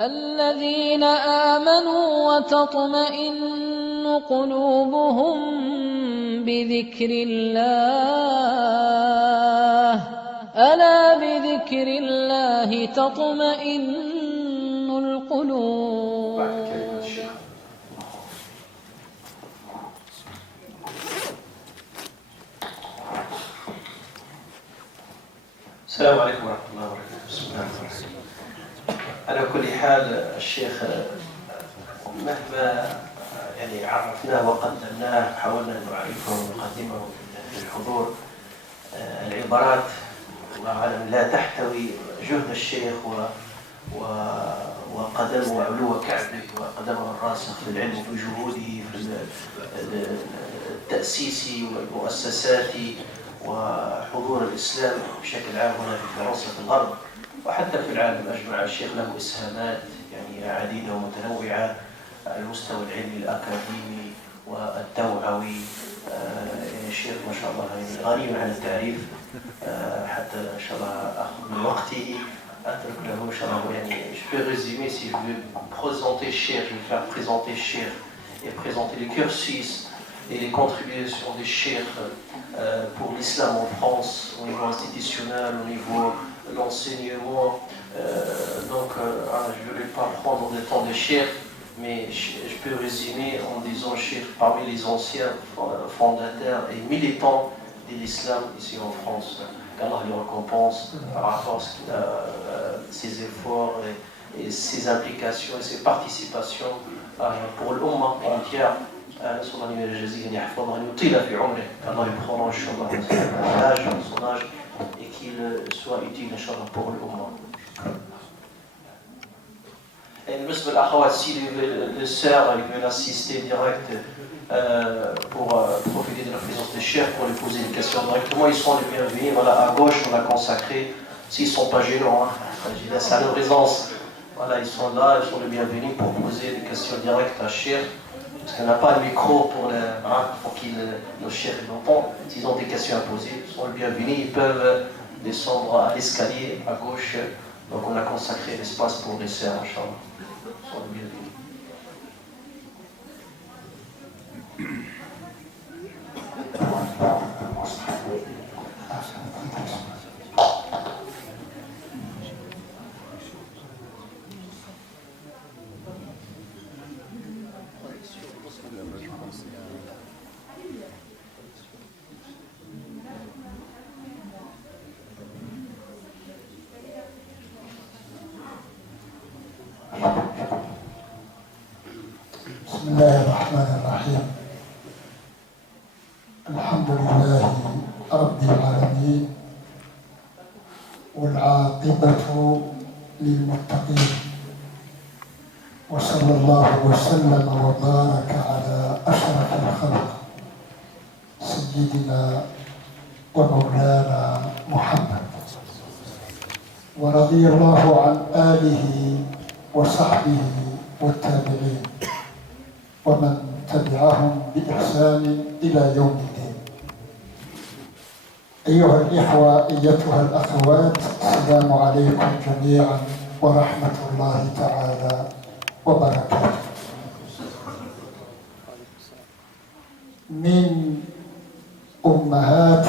الذين آمنوا وتطمئن قلوبهم بذكر الله ألا بذكر الله تطمئن القلوب. السلام عليكم ورحمة الله وبركاته. بسم الله الرحمن الرحيم. على كل حال الشيخ مهما يعني عرفناه وقدمناه حاولنا أن نعرفه ونقدمه للحضور، العبارات الله أعلم لا تحتوي جهد الشيخ وقدمه وعلو كعبه وقدمه الراسخ في العلم وفي جهوده في التأسيس والمؤسسات وحضور الإسلام بشكل عام هنا في فرنسا في الغرب وحتى في العالم أجمع. الشيخ له إسهامات يعني عديدة ومتنوعة على المستوى العلمي الأكاديمي والتوعوي. الشيخ ما شاء الله غني عن التعريف، حتى إن شاء الله أخذ من وقته أترك له إن شاء الله. يعني je peux résumer si je veux présenter le Cheikh, je vais faire présenter le Cheikh et présenter les cursus et les contributions des Cheikh pour l'islam en France, au niveau institutionnel, au niveau de l'enseignement. Donc, je ne vais pas prendre le temps de Cheikh, mais je peux résumer en disant Cheikh parmi les anciens fondateurs et militants de l'islam ici en France. qu'Allah les récompense par rapport à ses efforts et ses implications et ses participations pour l'Ummah entière. نسأل الله أن يجزيه أن يحفظه وأن يطيل في عمره. الله يبخره إن شاء الله son âge et qu'il soit utile إن شاء الله pour l'Ummah. بالنسبة للأخوات si les sœurs veulent assister direct pour profiter de la présence des chefs pour lui poser des questions directement, ils sont les bienvenus. Voilà, à gauche on a consacré, s'ils ne sont pas gênants, je laisse à leur présence. Voilà, ils sont là, ils sont les bienvenus pour poser des questions directes à Cheikh. Parce qu'on n'a pas de micro pour qu'ils nos chefs l'entendent. S'ils ont des questions à poser, ils sont les bienvenus. Ils peuvent descendre à l'escalier à gauche. Donc on a consacré l'espace pour les sœurs, Inch'Allah. Ils sont les bienvenus. بسم الله الرحمن الرحيم. الحمد لله رب العالمين والعاقبة للمتقين، وصلى الله وسلم وبارك على أشرف الخلق سيدنا ومولانا محمد، ورضي الله عن آله وصحبه والتابعين ومن تبعهم بإحسان إلى يوم الدين. أيها الإخوة، أيتها الأخوات، السلام عليكم جميعا ورحمة الله تعالى وبركاته. من أمهات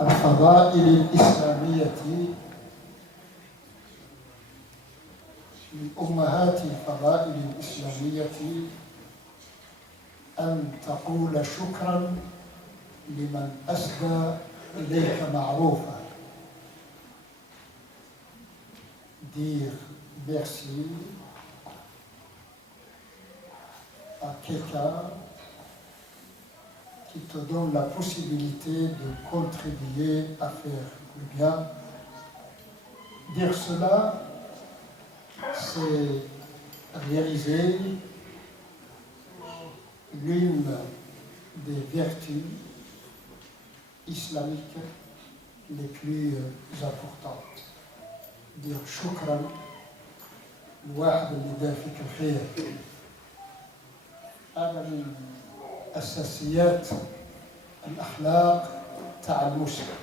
الفضائل الإسلامية أن تقول شكرا لمن أسدى إليك معروفا. Dire merci à quelqu'un qui te donne la possibilité de contribuer à faire le bien. Dire cela, c'est réaliser l'une des vertus islamiques les plus importantes. Dire shukran, الواحد اللي دار فيك الخير. هذا من أساسيات الأخلاق تاع المسلم.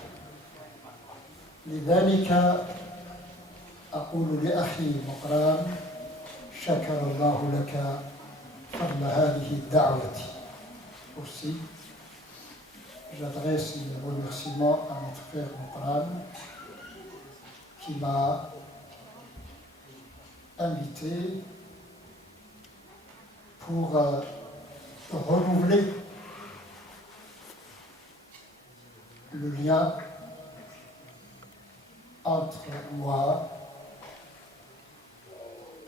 لذلك أقول لأخي مقران شكر الله لك فضل هذه الدعوة. Aussi, j'adresse un remerciement à notre frère Mokran qui m'a invité pour renouveler le lien entre moi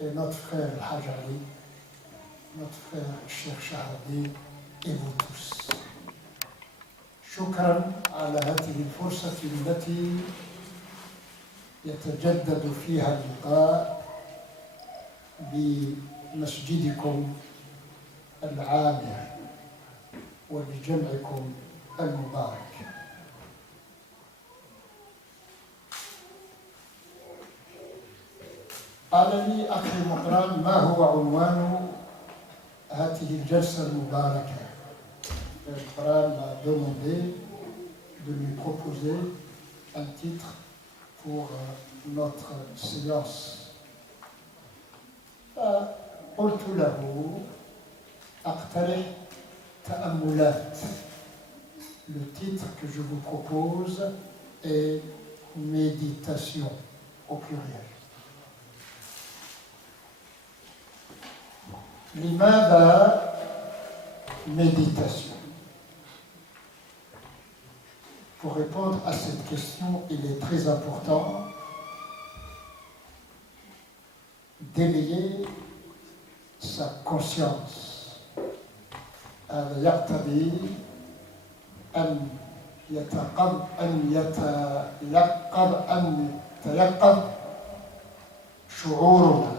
et notre frère Hajari, notre frère Cheikh Shahadi et vous tous. شكرا على هذه الفرصة التي يتجدد فيها اللقاء بمسجدكم العامر وبجمعكم المبارك. قال لي أخي مقران ما هو عنوان هذه الجلسة المباركة؟ Mokran m'a demandé de lui proposer un titre pour notre séance. فقلت له أقترح تأملات. Le titre que je vous propose est méditation au pluriel. لماذا méditation? Pour répondre à cette question, il est très important d'éveiller sa conscience. هذا يقتضي أن يتيقظ شعورنا.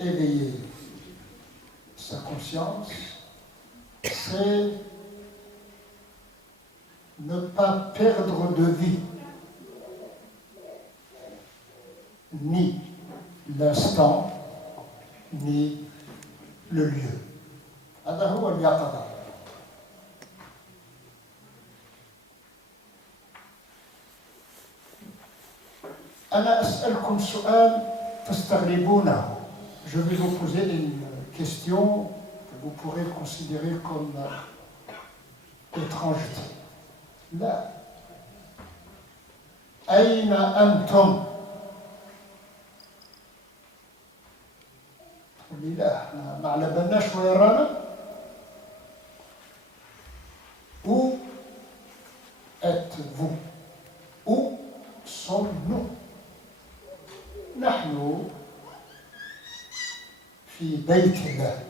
Éveiller sa conscience, c'est ne pas perdre de vue ni l'instant ni le lieu. هذا هو اليقظة. أنا أسألكم سؤال تستغربونه. Je vais vous poser une question que vous pourrez considérer comme étrangeté. لا. أين أنتم؟ تقول لي لا احنا ما على بالناش وين رانا. Où êtes-vous? Où sommes-nous? نحن في بيت الله.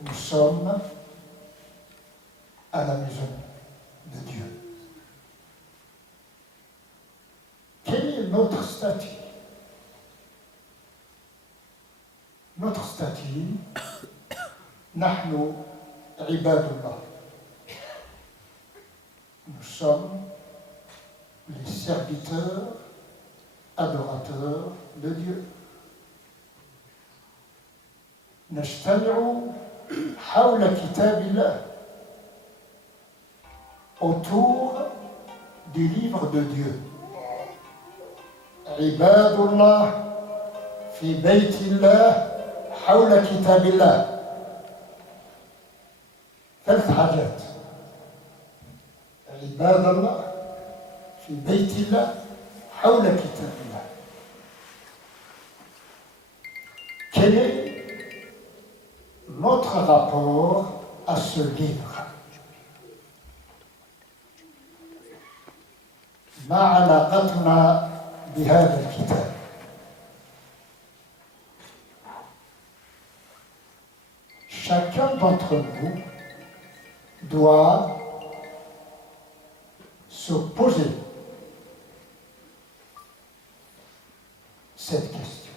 Nous sommes à la maison de Dieu. Quel est notre statut? Notre statut, نحن عباد الله. Nous sommes les serviteurs, adorateurs de Dieu. نجتمع حول كتاب الله, autour du livre de Dieu. عباد الله في بيت الله حول كتاب الله. ثلاث حاجات. عباد الله في بيت الله حول كتاب الله. Quel est notre rapport à ce livre? ما علاقتنا بهذا الكتاب؟ Chacun d'entre nous doit se poser cette question.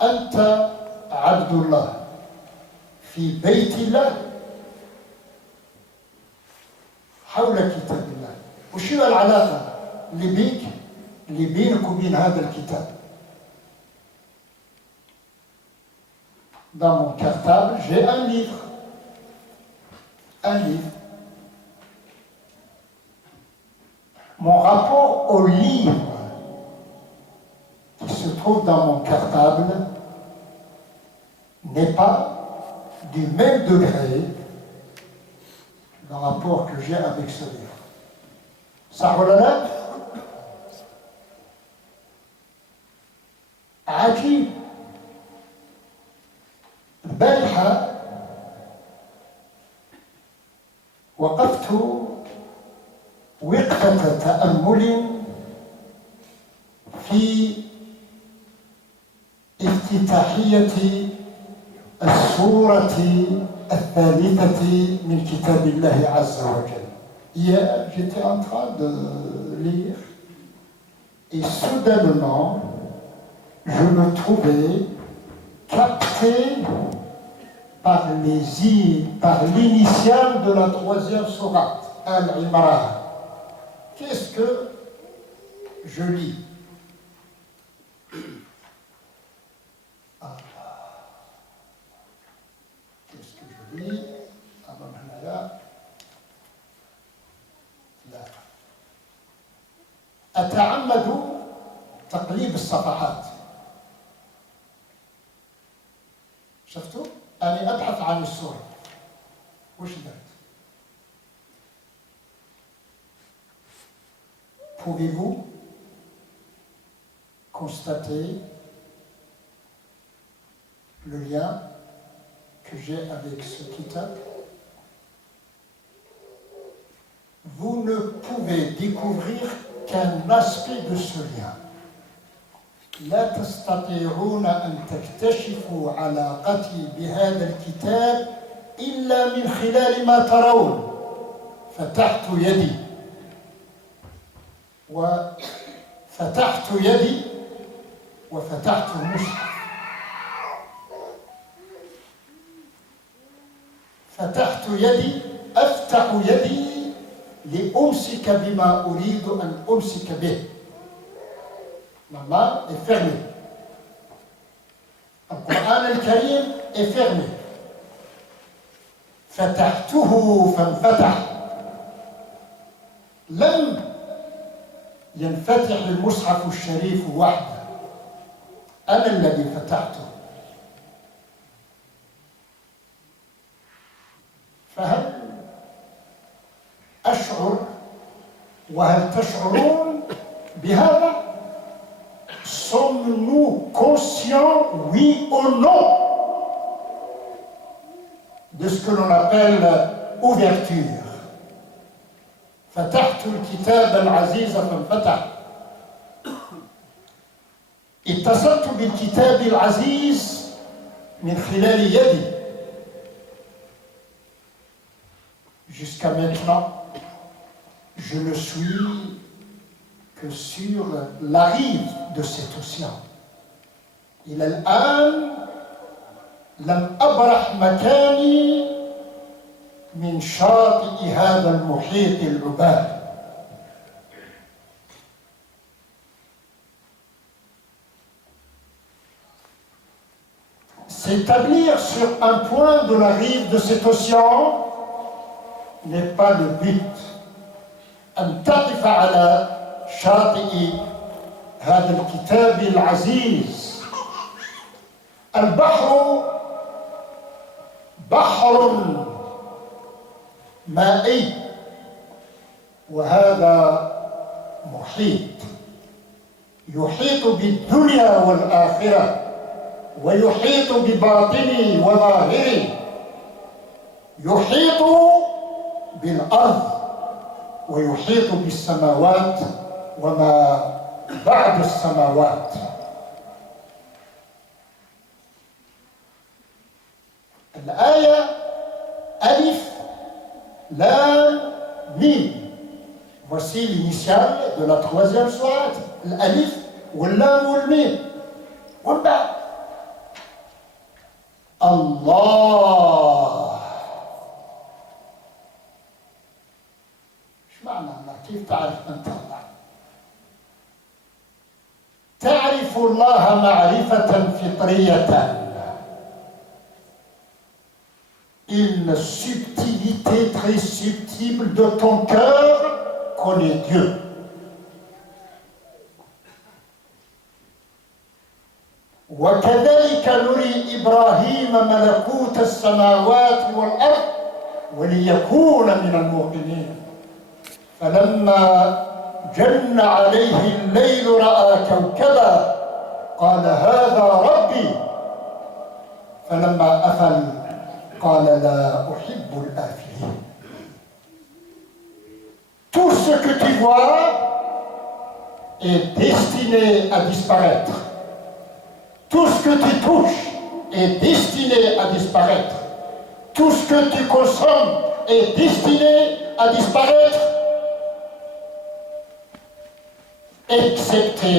أنت عبد الله في بيت الله حول كتاب الله. وش هي العلاقة اللي بينك وبين هذا الكتاب؟ Dans mon cartable, j'ai un livre. Un livre. mon rapport au livre qui se trouve dans mon cartable n'est pas du même degré le rapport que j'ai avec ce livre. صح ولا لا؟ عجيب. البارحة وقفت وقفة تأمل في افتتاحية السورة الثالثة من كتاب الله عز وجل. Hier, j'étais en train de lire et soudainement, je me trouvais capté par l'initiale de la troisième sourate, Al-Imran. Qu'est-ce que je lis? Qu'est-ce que je lis? أتعمد تقليب الصفحات. شفتوا؟ أنا أبحث عن السورة. وش درت؟ Pouvez-vous constater le lien que j'ai avec ce kitab? Vous ne pouvez découvrir qu'un aspect de ce lien. لا تستطيعون أن تكتشفوا علاقتي بهذا الكتاب إلا من خلال ما ترون. فتحت يدي وفتحت المصحف. فتحت يدي، أفتح يدي لأمسك بما أريد أن أمسك به. Ma main est fermée. Le Coran الكريم est fermé. فتحته فانفتح. لم ينفتح المصحف الشريف وحده، أنا الذي فتحته. فهل أشعر وهل تشعرون بهذا؟ Sommes-nous conscients, oui ou non, de ce que l'on appelle ouverture? فتحت الكتاب العزيز فانفتح. اتصلت بالكتاب العزيز من خلال يدي. Jusqu'à maintenant, je ne suis que sur la rive de cet océan. إلى الآن لم أبرح مكاني من شاطئ هذا المحيط العباب. S'établir sur un point de la rive de cet océan n'est pas le but. أن تقف على شاطئ هذا الكتاب العزيز. البحر بحر مائي وهذا محيط يحيط بالدنيا والآخرة ويحيط بباطني وظاهري، يحيط بالأرض ويحيط بالسماوات وما بعد السماوات. الآية ألف لام ميم. Voici l'initiale de la troisième sourate. الألف واللام والميم. ومن بعد الله. ايش معنى الله؟ كيف تعرف أنت الله؟ تعرف الله معرفة فطرية. Une subtilité très subtile de ton cœur connaît Dieu. وكذلك نري إبراهيم ملكوت السماوات والأرض وليكون من الموقنين فلما جن عليه الليل رأى كوكبا قال هذا ربي فلما أفل قال لا أحب الآفلين. Tout ce que tu vois est destiné à disparaître. Tout ce que tu touches est destiné à disparaître. Tout ce que tu consommes est destiné à disparaître, excepté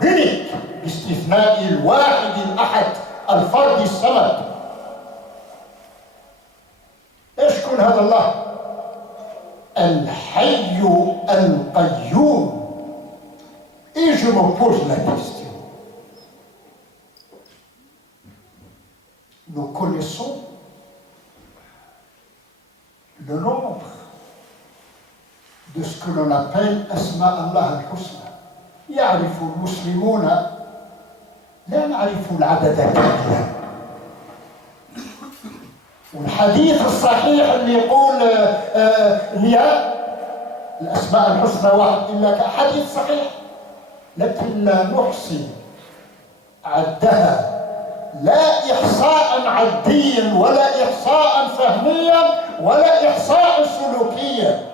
l'unique, باستثناء الواحد الأحد الفرد الصمد. إيش يكون هذا الله؟ الحي القيوم. Et je me pose la question. Nous connaissons le nombre de ce que l'on appelle Asma Allah al-Husna. يعرف المسلمون لا نعرف العدد كاملا. والحديث الصحيح اللي يقول هي الأسماء الحسنى واحد إلا حديث صحيح لكن لا نحصي عدها لا إحصاء عديا ولا إحصاء فهميا ولا إحصاء سلوكيا.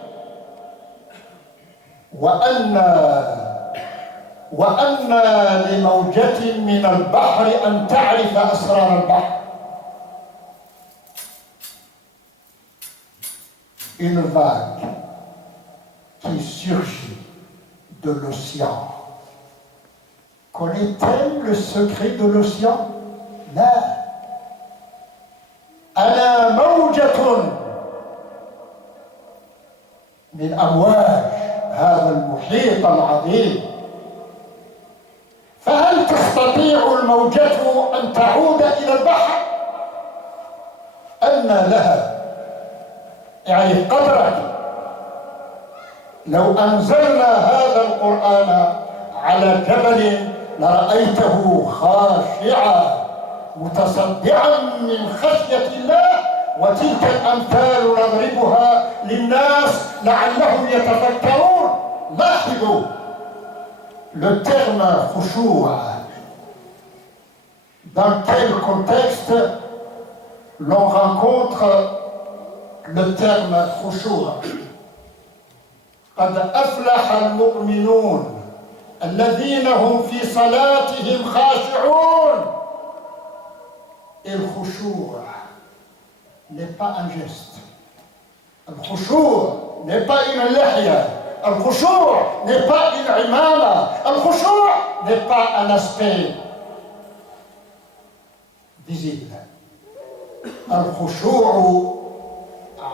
وأن لموجة من البحر أن تعرف أسرار البحر. Une vague qui surgit de l'océan. Connaît-elle le secret de l'océan? لا. أنا موجة من أمواج هذا المحيط العظيم. فهل تستطيع الموجة أن تعود إلى البحر؟ أن لها يعني قدرك. لو أنزلنا هذا القرآن على جبل لرأيته خاشعا متصدعا من خشية الله. وتلك الأمثال نضربها للناس لعلهم يتفكرون. لاحظوا le terme khushu'. Dans quel contexte l'on rencontre le terme khushu'? قد أفلح المؤمنون الذين هم في صلاتهم خاشعون. Et le khushu' n'est pas un geste. Le khushu' n'est pas une lihya. Le khushu' n'est pas une imama. Le khushu' n'est pas un aspect visible. Le khushu'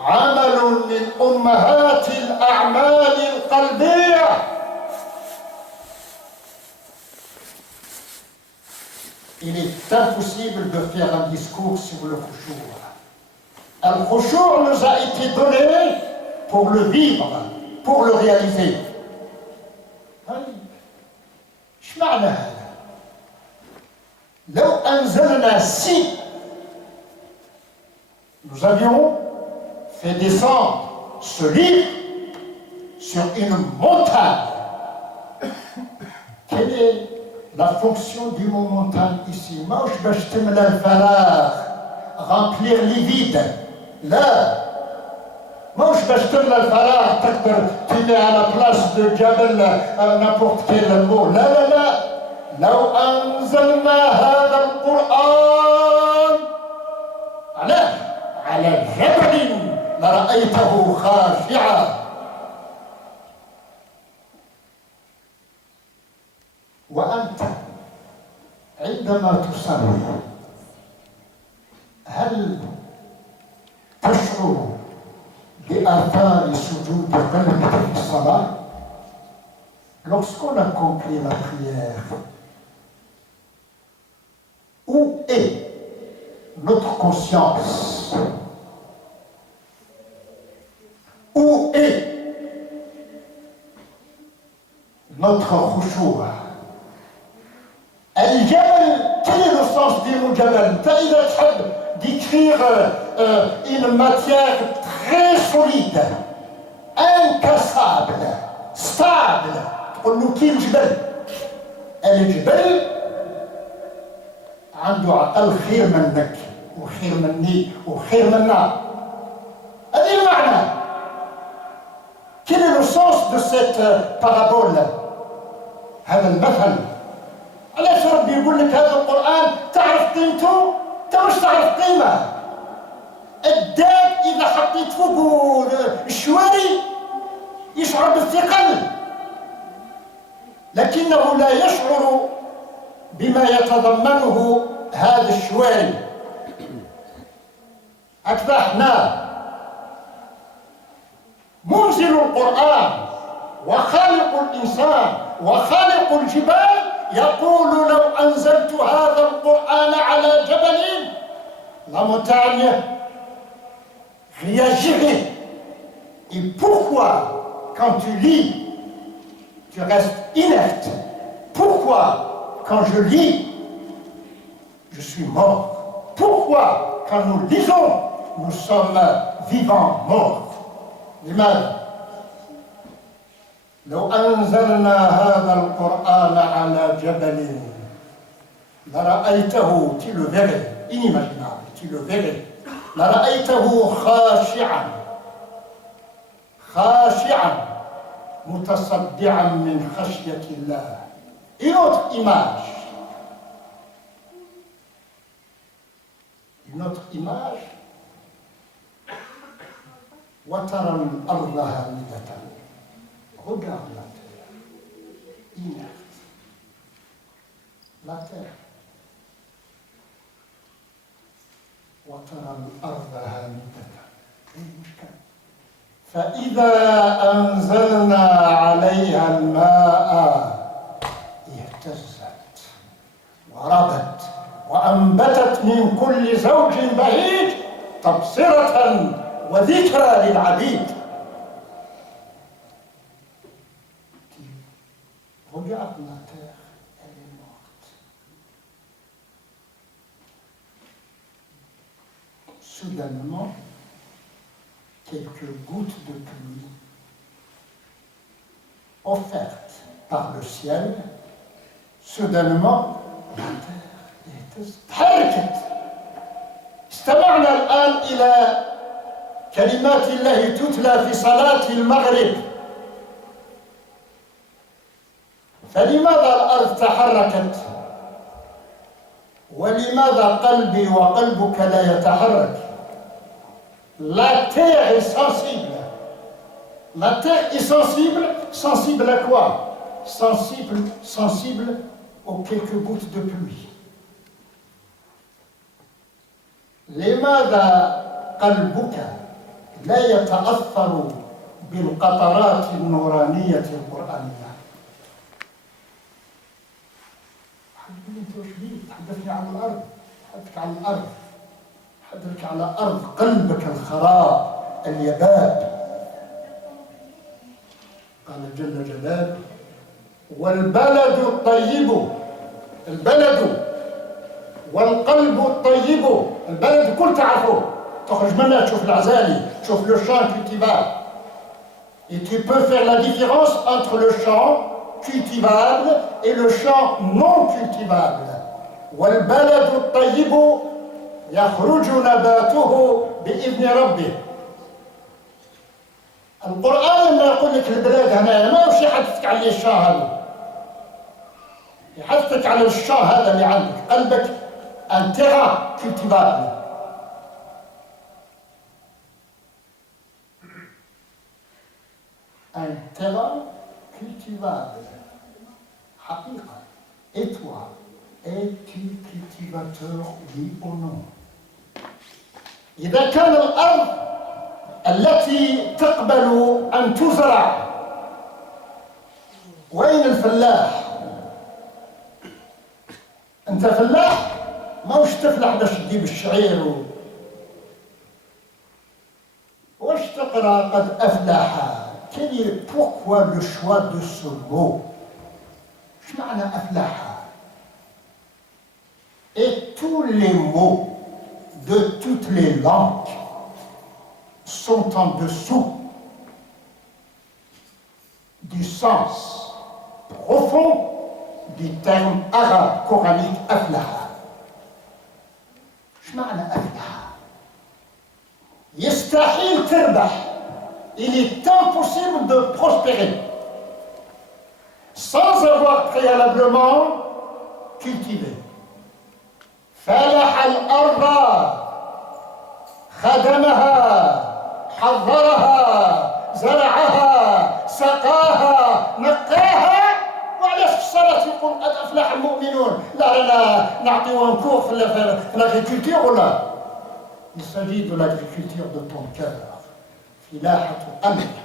عمل من أمهات الأعمال القلبية. Il est impossible de faire un discours sur le khushu'. Le khushu' nous a été donné pour le vivre, pour le réaliser. ايش معنى هذا؟ لو أنزلنا si nous avions fait descendre ce livre sur une montagne. Quelle est la fonction du mot montagne ici? ماهوش باش تملى الفراغ remplir les vides. لا ماهوش باش تملى الفراغ تقدر تملي على بلاص دو جبل n'importe quel mot. لا لا لا. لو أنزلنا هذا القرآن على جبل لرأيته خاشعا. وأنت عندما تصلي هل تشعر بآثار سجود قلبك في الصلاة؟ Lorsqu'on accomplit la prière, où est notre conscience? Où est notre khushu'? جبل. أنت إذا تحب d'écrire une matière très solide, incassable, stable, تقول له كي الجبل. الجبل عنده عقل خير منك وخير مني وخير منا. هذه المعنى. Quel est le sens de cette parabole؟ هذا المثل. علاش ربي يقول لك هذا القرآن تعرف قيمته؟ انت مش تعرف قيمة. الداب إذا حطيت فوقه الشواري يشعر بالثقل، لكنه لا يشعر بما يتضمنه هذا الشواري. هكذا احنا منزل القرآن وخالق الإنسان وخالق الجبال يقول لو أنزلت هذا القرآن على جبل، la montagne réagirait. Et pourquoi, quand tu lis, tu restes inerte? Pourquoi, quand je lis, je suis mort? Pourquoi, quand nous lisons, nous sommes vivants, morts? لماذا؟ لو أنزلنا هذا القرآن على جبل لرأيته, tu le verrais, inimaginable, tu le verrais, لرأيته خاشعا خاشعا متصدعا من خشية الله. Une autre image, une autre image, وترى الأرض هامدة. Regarde la terre, inerte. La terre. وترى الأرض هامدة. فإذا أنزلنا عليها الماء اهتزت وربت وأنبتت من كل زوج بهيج تبصرة وذكرى للعبيد. Regarde la terre, elle est morte. Soudainement, quelques gouttes de pluie offertes par le ciel, soudainement, la terre تحركت. استمعنا الآن إلى كلمات الله تتلى في صلاة المغرب. فلماذا الأرض تحركت؟ ولماذا قلبي وقلبك لا يتحرك؟ La terre est sensible. La terre est sensible. Sensible à quoi? Sensible aux quelques gouttes de pluie. لماذا قلبك لا يتأثر بالقطرات النورانية القرآنية؟ تحدثني عن الأرض، تحدثك عن الأرض، تحدثك على أرض قلبك الخراب اليباب. قال جل جلاله: والبلد الطيب، البلد والقلب الطيب. البلد كل تعرفه، تخرج منها تشوف العزالي، تشوف le champ cultivable. Et tu peux faire la différence entre le champ cultivable et le champ non cultivable. والبلد الطيب يخرج نباته بإذن ربه. القرآن لما يقول لك البلاد هنا ما وش يحدثك على الشام هذا، يحدثك على الشام هذا اللي عندك قلبك un terrain cultivable. Un terrain cultivable. حقيقة. Et toi, es-tu cultivateur, oui ou non? إذا كان الأرض التي تقبل أن تزرع، وين الفلاح؟ أنت فلاح؟ ما وش تفلح باش تجيب الشعير واش تقرأ قد أفلح؟ Pourquoi le choix de ce mot؟ ايش معنى أفلح؟ Et tous les mots de toutes les langues sont en dessous du sens profond du terme arabe coranique aflaha. ايش معنى aflaha? يستحيل تربح. Il est impossible de prospérer sans avoir préalablement cultivé. فلح الأرض خدمها حضرها زرعها سقاها نقاها. وعلى الصلاة يقول قد أفلح المؤمنون. لا نعطيهم كور في l'agriculture ولا. Il s'agit de l'agriculture de ton cœur. فلاحة قلبك.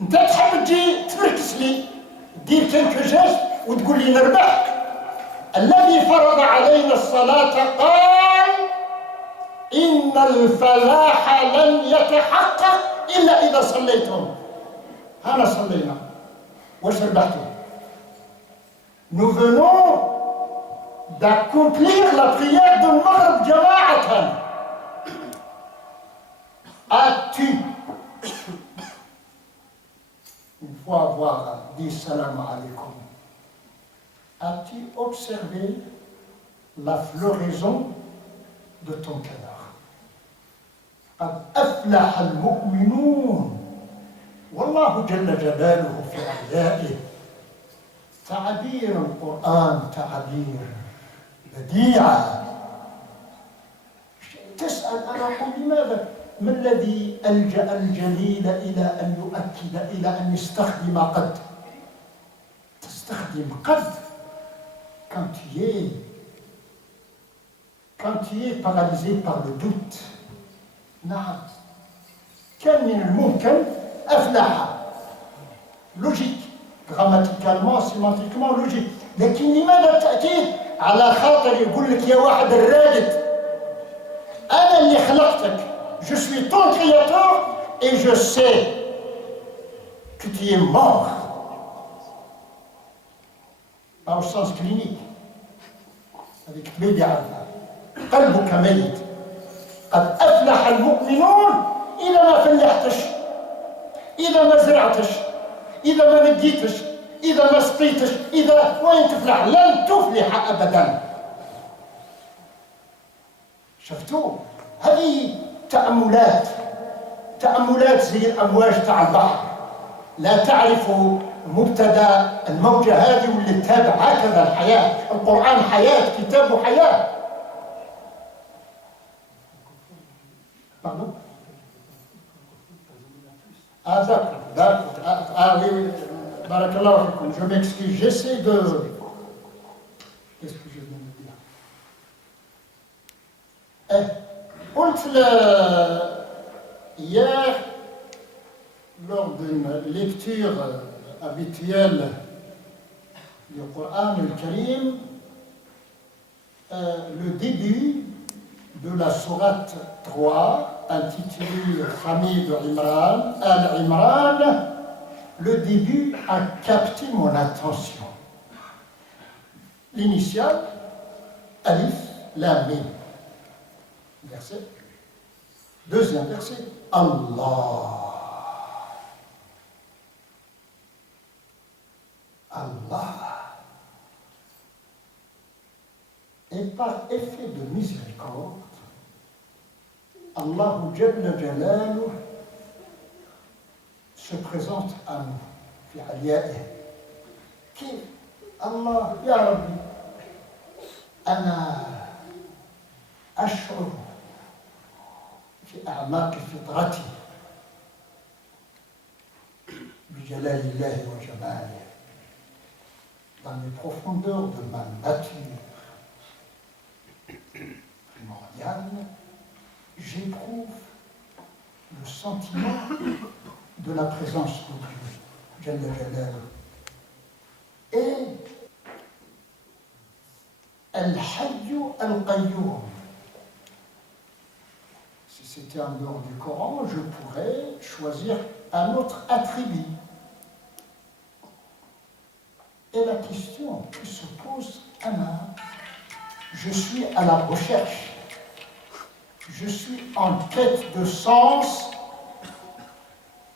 انت تحب تجي تفركس لي دير كلكو جيست وتقول لي نربح. الذي فرض علينا الصلاة قال إن الفلاح لن يتحقق إلا إذا صليتم. هنا صلينا واش ربحتم. Nous venons d'accomplir la prière de Maghrib jama'atan. As-tu, une fois avoir dit salam alaykoum, as-tu observé la floraison de ton cœur? قد أفلح المؤمنون. والله جل جلاله في أحيائه. تعبير القرآن تعبير بديع. تسأل أنا أقول لماذا؟ ما الذي ألجأ الجليل إلى أن يؤكد إلى أن يستخدم قد؟ تستخدم قد quand tu es paralysé par le doute. نعم. كان من الممكن أفلح. لوجيك. grammaticalement sémantiquement logique. لكن لماذا التأكيد على خاطر يقول لك يا واحد الرادد أنا اللي خلقتك. Je suis ton créateur et je sais que tu es mort. Pas au sens clinique. avec médiane. قلبك ميت. قد أفلح المؤمنون إذا ما فلحتش، إذا ما زرعتش، إذا ما نقيتش، إذا ما سقيتش، إذا وين تفلح؟ لن تفلح أبدا. شفتوا؟ هذه تأملات زي الأمواج تاع البحر. لا تعرف مبتدأ الموجة هذه واللي تتابع هكذا الحياة. القرآن حياة، كتاب حياة. Pardon? Ah d'accord. Ah oui, barakallahu fikoum. Je m'excuse, j'essaie de... Qu'est-ce que je viens de dire? قلت hier, lors d'une lecture habituelle du Coran al-Karim, le début de la sourate 3, intitulée Famille de Imran, Al-Imran, le début a capté mon attention. L'initiale, Alif, Lam, Mim. Verset. Deuxième verset, Allah. Allah. Et par effet de miséricorde, Allah Jalla Jalaluh se présente à nous. في عليائه. كيف؟ الله يا ربي أنا أشعر في أعماق فطرتي بجلال الله وجماله. Dans les profondeurs de ma nature primordiale, j'éprouve le sentiment de la présence de Dieu, Jalla Jalaluh. Et Al-Hayyu Al-Qayyum. Si c'était en dehors du Coran, je pourrais choisir un autre attribut. Et la question qui se pose, Anna, je suis à la recherche, je suis en quête de sens,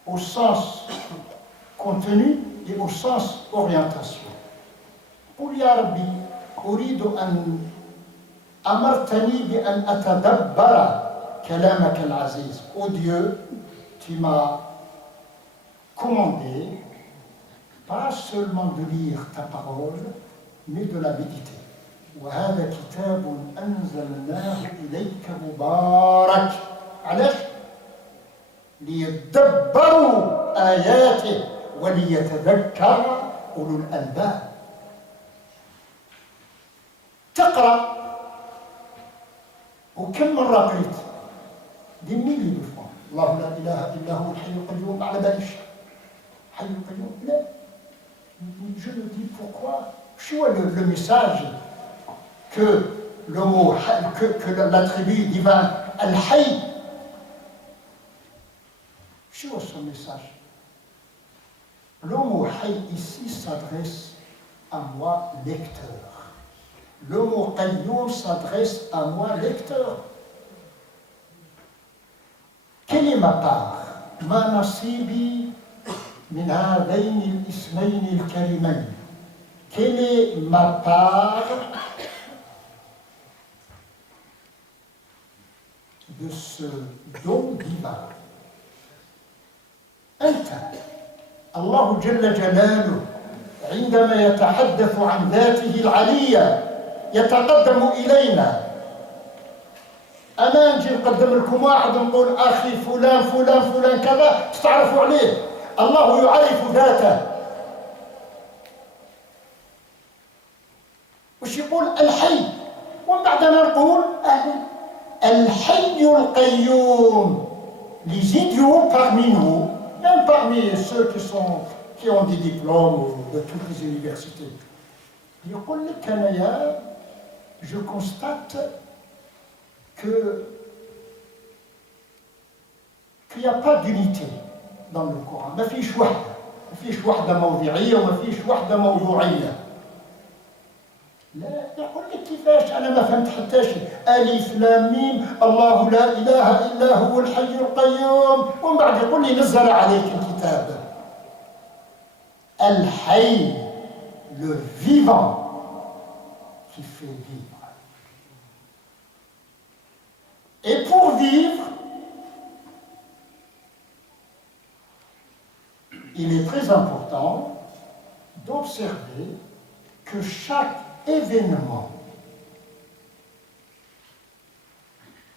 au sens contenu et au sens orientation. قل يا ربي أريد أن أمرتني بأن أتدبر كلامك العزيز. Ô Dieu, tu m'as commandé pas seulement de lire ta parole, mais de la méditer. وهذا كتاب أنزلناه إليك مبارك. علاش؟ ليدبروا آياته وليتذكر أولو الألباب. تقرأ وكم مرة قريت؟ دي ميلي دو فوا. الله لا إله إلا هو الحي القيوم. على باليش حي القيوم؟ لا. Je me dis pourquoi. شو le message que le mot, que l'attribut divin Al-Hayy, c'est son message. Le mot Hayy ici s'adresse à moi, lecteur. Le mot Qayyum s'adresse à moi, lecteur. Quelle est ma part? Ma nasibi min hadayn al-ismayn al-karimayn. Quelle est ma part de ce don divin? أنت الله جل جلاله عندما يتحدث عن ذاته العلية يتقدم إلينا. أنا نجي نقدم لكم واحد نقول أخي فلان فلان فلان كذا تتعرفوا عليه. الله يعرف ذاته. وش يقول؟ الحي. ومن بعدنا نقول الحي القيوم. Les idiots parmi nous, même parmi ceux qui ont des diplômes de toutes les universités, يقول لك أنايا je constate qu'il n'y a pas d'unité dans le Coran. ما فيش وحدة موضعية وما فيش وحدة موضوعية. لا، يقول لك كيفاش؟ أنا ما فهمت حتى شيء. ألف لام ميم الله لا إله إلا هو الحي القيوم. ومن بعد يقول لي نزل عليك الكتاب. الحي، le vivant qui fait vivre. Et pour vivre, il est très important d'observer que chaque événement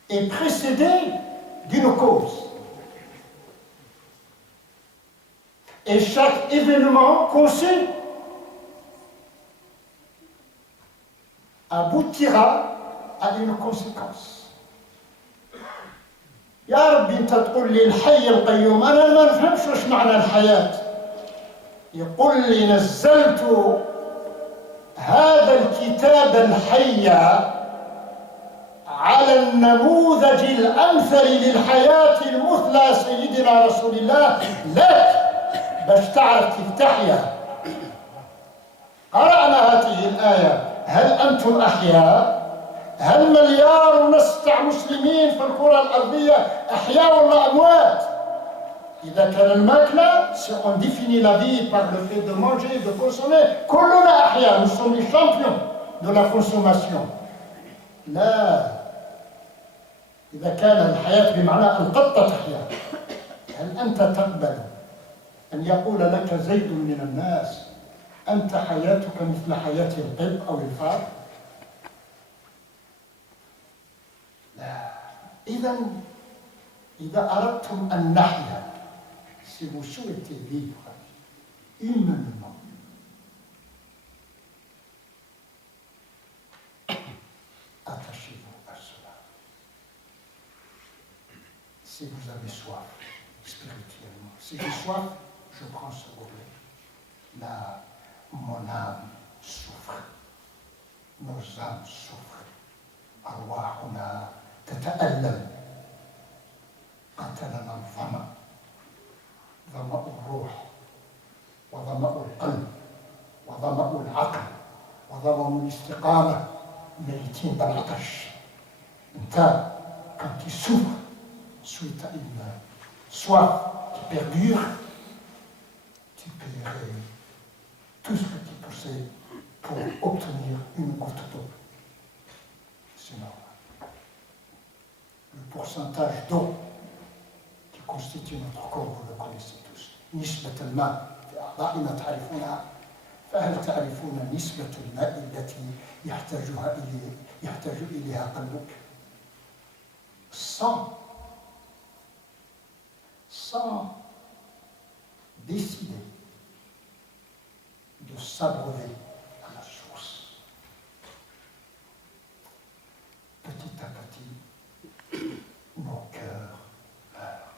est précédé d'une cause. Et chaque événement conçu aboutira à une conséquence. يا ربي انت تقول لي الحي القيوم، انا ما نفهمش واش معنى الحياه. يقول لي نزلت هذا الكتاب الحي على النموذج الامثل للحياه المثلى سيدنا رسول الله لك باش تعرف كيف تحيا. قرانا هذه الايه: هل انتم احياء؟ هل مليار ونص تاع مسلمين في الكرة الأرضية أحياء ولا أموات؟ إذا كان الماكلة si on définit la vie par le fait de manger, de consommer, كلنا أحياء. Nous sommes les champions de la consommation. لا، إذا كان الحياة بمعنى القطة تحيا، هل أنت تقبل أن يقول لك زيد من الناس أنت حياتك مثل حياة القط أو الفار؟ إذا أردتم أن نحيا، si vous souhaitez vivre humainement, attachez-vous à cela. Si vous avez soif spirituellement, si j'ai soif, je prends ce gobelet. Là, mon âme souffre, nos âmes souffrent. أرواحنا تتألم. قتلنا الظمأ، ظمأ الروح وظمأ القلب وظمأ العقل وظمأ الاستقامة ميتين بالعطش. انت quand tu souffres suite à une soif qui perdure, tu paierais tout ce que tu possèdes pour obtenir une goutte d'eau. C'est normal. Le pourcentage d'eau qui constitue notre corps, vous le connaissez tous. نسبة الماء في أعضائنا تعرفونها، فهل تعرفون نسبة الماء التي يحتاج إليها قلبك؟ 100 décider de s'abreuver à la source. Petit à petit, nos cœurs meurent.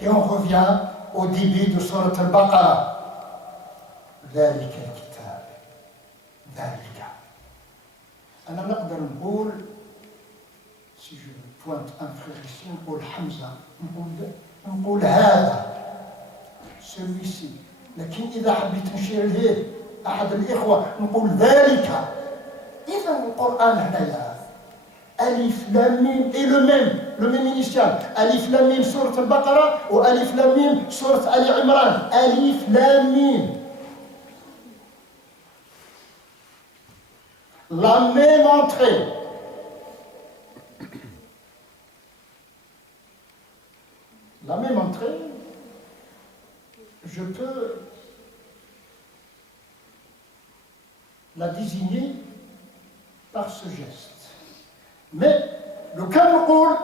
Et on revient au début de Surat al-Baqarah. ذلك الكتاب ذلك. أنا نقدر نقول si je pointe un frère ici, نقول حمزة، نقول هذا celui-ci. لكن إذا حبيت نشير له أحد الإخوة نقول ذلك. إذا القرآن هنايا ألف لام ميم et le même initial. ألف لام ميم سورة البقرة وألف لام ميم سورة آل عمران. ألف لام ميم. La même entrée. La même entrée, je peux la désigner par ce geste. Mais le cas نقول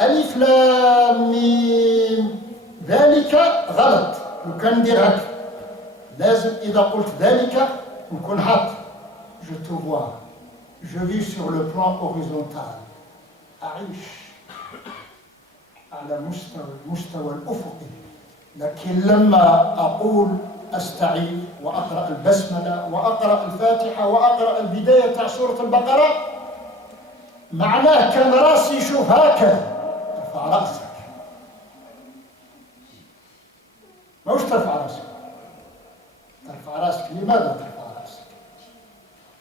ألف لام ميم ذلك غلط. لو كان ندير هكا لازم إذا قلت ذلك نكون حاط. Je te vois. Je vis sur le plan horizontal. أعيش على المستوى الأفقي. لكن لما أقول أستعيذ وأقرأ البسملة وأقرأ الفاتحة وأقرأ البداية تاع سورة البقرة معناه كان راسي يشوف هكذا. ترفع رأسك. ماهوش ترفع رأسك. ترفع رأسك. لماذا ترفع رأسك؟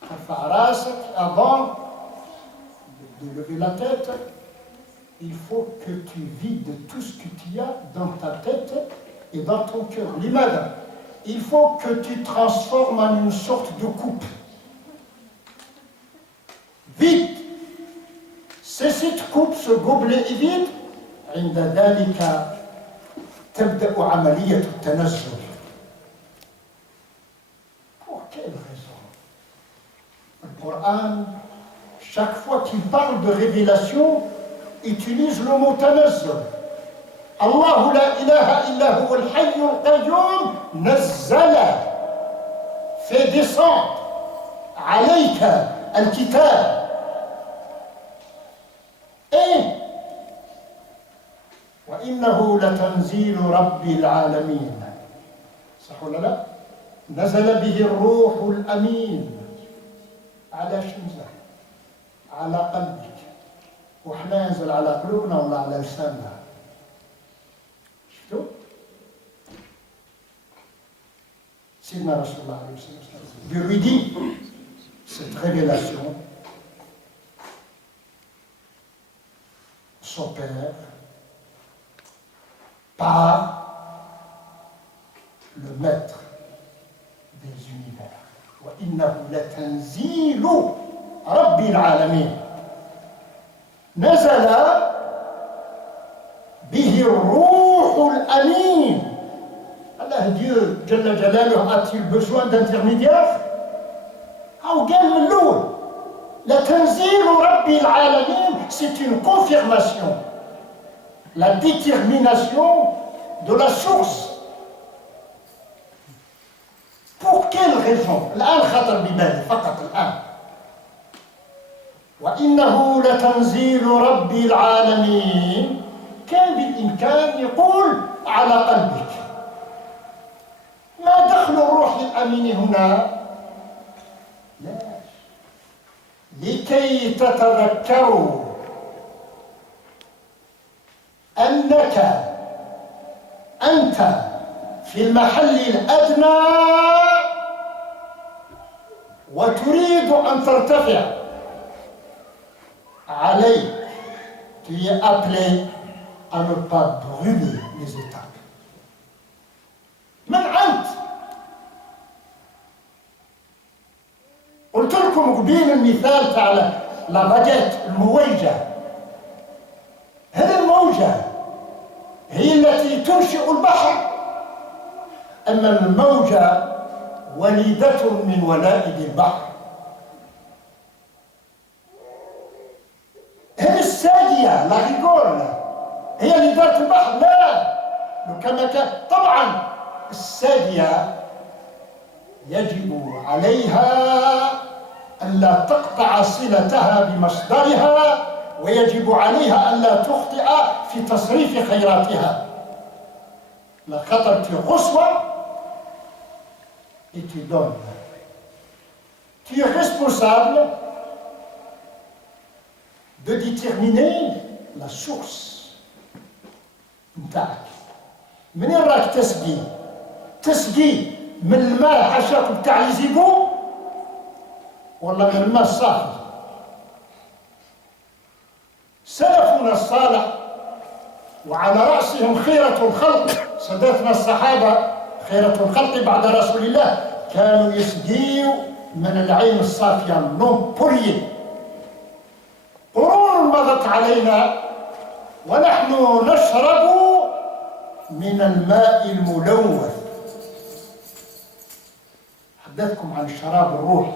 ترفع رأسك avant de lever la tête. Il faut que tu vides tout ce que tu as dans ta tête et dans ton cœur. L'imada, il faut que tu transformes en une sorte de coupe. Vide. C'est cette coupe, ce gobelet est vide. عند ذلك تبدأ عملية التنزل. Pour quelle raison? Le Coran, chaque fois qu'il parle de révélation, utilise le mot تنزل. الله لا إله إلا هو الحي القيوم نزل fait descendre عليك الكتاب. إيه وإنه لتنزيل رب العالمين. صح ولا لا؟ نزل به الروح الأمين. على شنزة على قلبك. وإحنا ينزل على قلوبنا ولا على لساننا؟ شفتوا؟ سيدنا رسول الله عليه وسلم lui dit cette révélation s'opère par le maître des univers. وإنه لتنزيل رب العالمين. نزل به الروح الأمين. Allah Dieu جل جلاله a-t-il besoin d'intermédiaire؟ أو قال من الأول لتنزيل رب العالمين. C'est une confirmation, la détermination de la source. Pour quelle raison؟ الآن خطر ببالي فقط الآن. وإنه لتنزيل رب العالمين. كان بالإمكان يقول على قلبك. ما دخل الروح الأمين هنا؟ لا، لكي تتذكروا أنك أنت في المحل الأدنى وتريد أن ترتفع عليك. Tu es appelé à ne pas brûler les étapes. من أنت؟ قلت لكم قبيل المثال تاع لافاجيت المويجة. هذه الموجة هي التي تنشئ البحر، أما الموجة وليدة من ولائد البحر. هي السادية لا ريغول هي اللي دارت البحر، لا كما كان. طبعا السادية يجب عليها ألا تقطع صلتها بمصدرها، ويجب عليها ألا تخطئ في تصريف خيراتها. La خطر tu reçois et tu donnes. Tu es responsable de déterminer la source نتاعك. منين راك تسقي؟ تسقي من الماء حاشاك بتاع الزيبو ولا من الماء الصافي؟ سلفنا الصالح وعلى رأسهم خيرة الخلق، سادتنا الصحابة خيرة الخلق بعد رسول الله، كانوا يسقيوا من العين الصافية نون بوريي. قرون مضت علينا ونحن نشرب من الماء الملوث. حدثكم عن الشراب الروحي.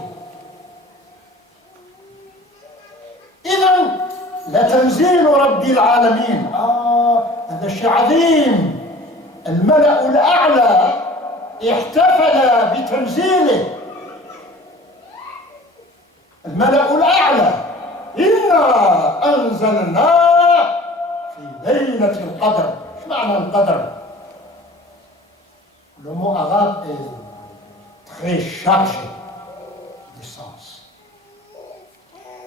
إذن لتنزيل رب العالمين هذا شيء عظيم. الملأ الأعلى احتفل بتنزيله. الملأ الأعلى إنا أنزلناه في ليلة القدر. ايش معنى القدر؟ Le mot arabe est très chargé de sens.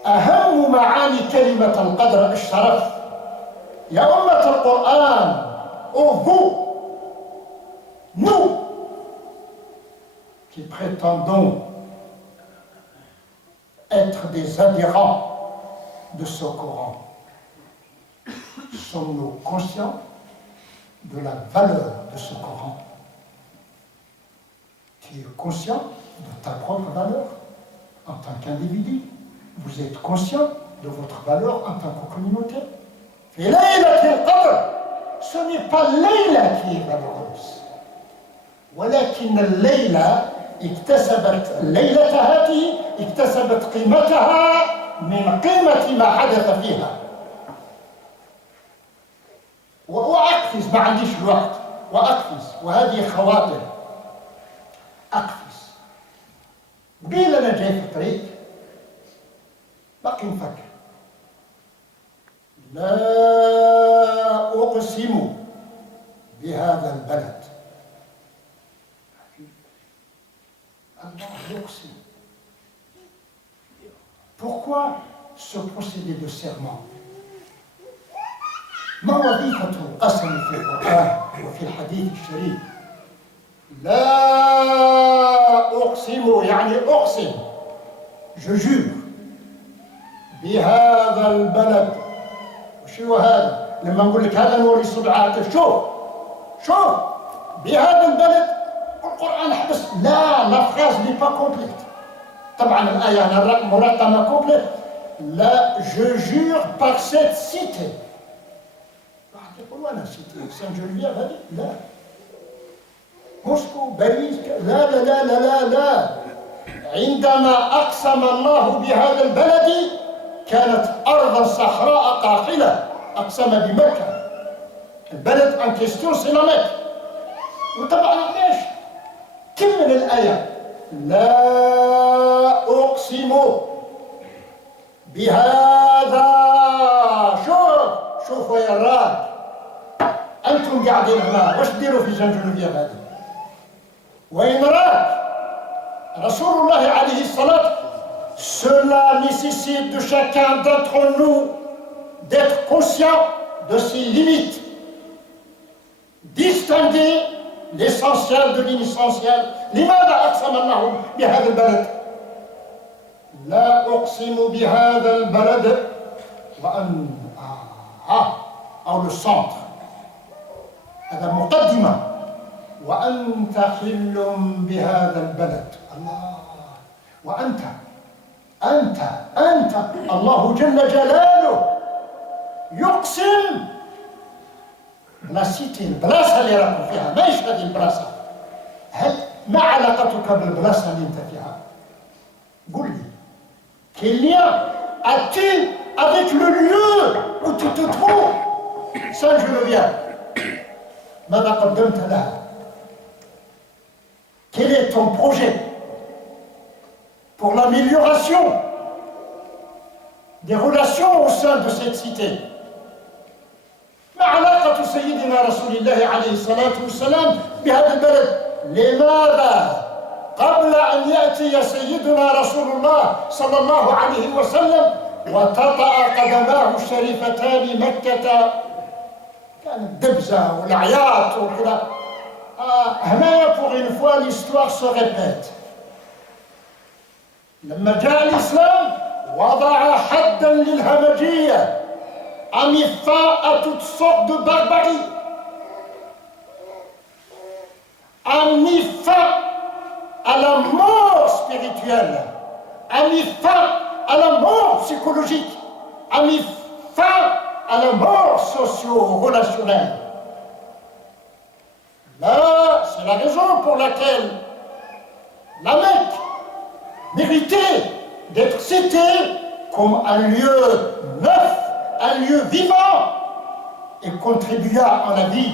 أهم معاني كلمة القدر الشرف. يا أمة القرآن، vous, nous qui prétendons être des adhérents de ce Coran, sommes-nous conscients de la valeur de ce Coran? Tu es conscient de ta propre valeur en tant qu'individu? Vous êtes conscient de votre valeur en tant que communauté? Et Laylatul Qadr, ce n'est pas Layla qui est valeureuse, ولكن الليلة اكتسبت ليلة هذه اكتسبت قيمتها من قيمة ما حدث فيها. وأقفز، ما عنديش الوقت، وأقفز، وهذه خواطر. أقفز قبيل أنا جاي في الطريق باقي نفكر، لا أقسم بهذا البلد. الله يقسم. Pourquoi ce procédé de serment? ما وظيفة القسم في القرآن وفي الحديث الشريف؟ لا أقسم يعني أقسم، je jure بهذا البلد. وشو هذا؟ لما نقول لك هذا نوري صبعاتك، شوف بهذا البلد، القرآن حبس لا فراز ني با كومبليت. طبعا الآية مرتبة كومبليت. لا je jure par cette cité. واحد يقول وانا سيتي سان جولييف هذه؟ لا. موسكو، باريس، لا لا لا لا لا لا. عندما أقسم الله بهذا البلد كانت أرضا صحراء قاحلة، أقسم بمكة. البلد ان كيستيون سي لا مكة. وطبعا ليش؟ كمل الآية، لا أقسم بهذا. شوفوا يا الراك، أنتم قاعدين هنا واش ديروا في جنجلوبيا هذه؟ وين راك؟ رسول الله عليه الصلاة. Cela nécessite de chacun d'entre nous d'être conscient de ses limites, distinguer l'essentiel de l'inessentiel. لماذا أقسم الله بهذا البلد؟ لا أقسم بهذا البلد وأن أو le centre هذا مقدمة وأنت حل بهذا البلد الله وأنت الله جل جلاله يقسم لا سيتي البلاصة اللي راكم فيها ماهيش هذه البلاصة ما علاقتك بالبلاصة اللي أنت فيها قل لي quel lien as-tu avec le lieu où tu te trouves Saint-Geneviève ماذا قدمت لها Quel est ton projet pour l'amélioration des relations au sein de cette cité ما علاقة سيدنا رسول الله عليه الصلاة والسلام بهذا البلد لماذا قبل أن يأتي سيدنا رسول الله صلى الله عليه وسلم وتطأ قدماه الشريفتان مكة كانت دبزة والعياط وكذا هنايا pour une fois l'histoire se répète لما جاء الإسلام وضع حدا للهمجية a mis fin à toutes sortes de barbarie a mis fin à la mort spirituelle, a mis fin à la mort psychologique, a mis fin à la mort socio-relationnelle. Là, c'est la raison pour laquelle la Mecque méritait d'être citée comme un lieu neuf, un lieu vivant et contribua à la vie.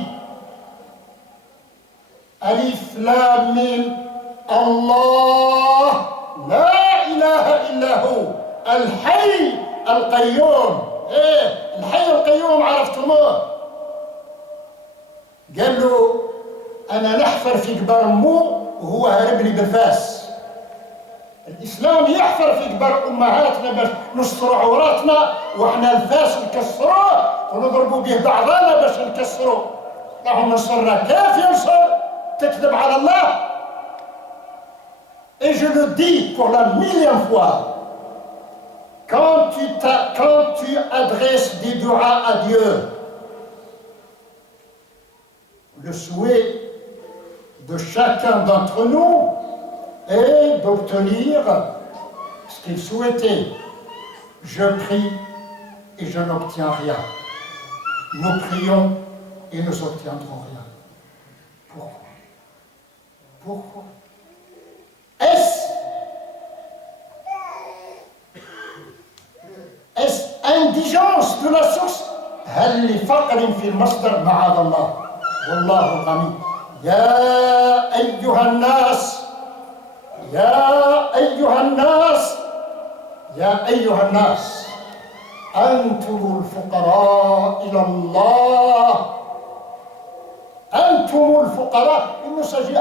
Alif Lam Mim الله لا إله إلا هو الحي القيوم الحي القيوم عرفتموه قال له أنا نحفر في قبر أمه وهو هرب لي بالفاس الإسلام يحفر في قبر أمهاتنا باش نستر عوراتنا وإحنا الفاس نكسروه ونضربوا به بعضنا باش نكسروه اللهم انصرنا كيف ينصر تكذب على الله Et je le dis pour la millième fois, quand tu adresses des du'as à Dieu, le souhait de chacun d'entre nous est d'obtenir ce qu'il souhaitait. Je prie et je n'obtiens rien. Nous prions et nous obtiendrons rien. Pourquoi? Pourquoi? Est-ce indigence de la source هل لفقر في المصدر معاذ الله والله غني يا أيها الناس يا أيها الناس يا أيها الناس أنتم الفقراء إلى الله أنتم الفقراء il ne s'agit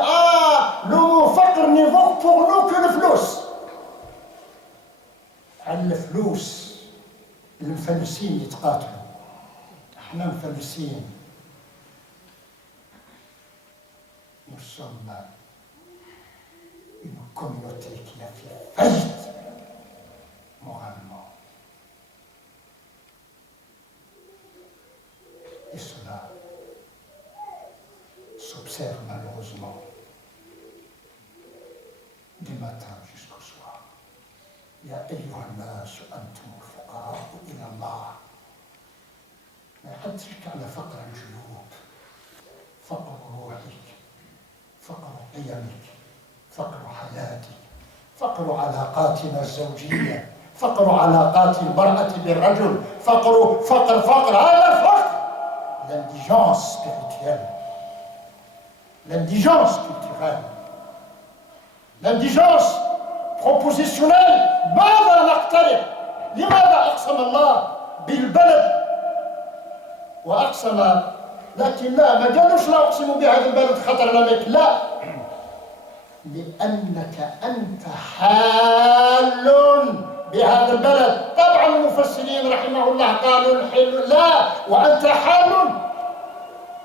le mot فقر n'évoque pour nous que le flous الفلوس المفلسين يتقاتلوا احنا مفلسين nous sommes une communauté qui a fait faillite moralement et cela s'observe malheureusement du matin jusqu'au soir. يا أيها الناس أنتم الفقراء إلى الله. ما يحدثك على فقر الجيوب، فقر روحك، فقر قيمك، فقر حياتك، فقر علاقاتنا الزوجية، فقر علاقات المرأة بالرجل، فقر هذا الفقر. L'indigence spirituelle, l'indigence culturelle, l'indigence propositionnelle. ماذا نقترح؟ لماذا أقسم الله بالبلد وأقسم لكن لا ما قالوش لا أقسم بهذا البلد خطر لك لا لأنك أنت حال بهذا البلد. طبعا المفسرين رحمه الله قالوا الحل لا وأنت حال.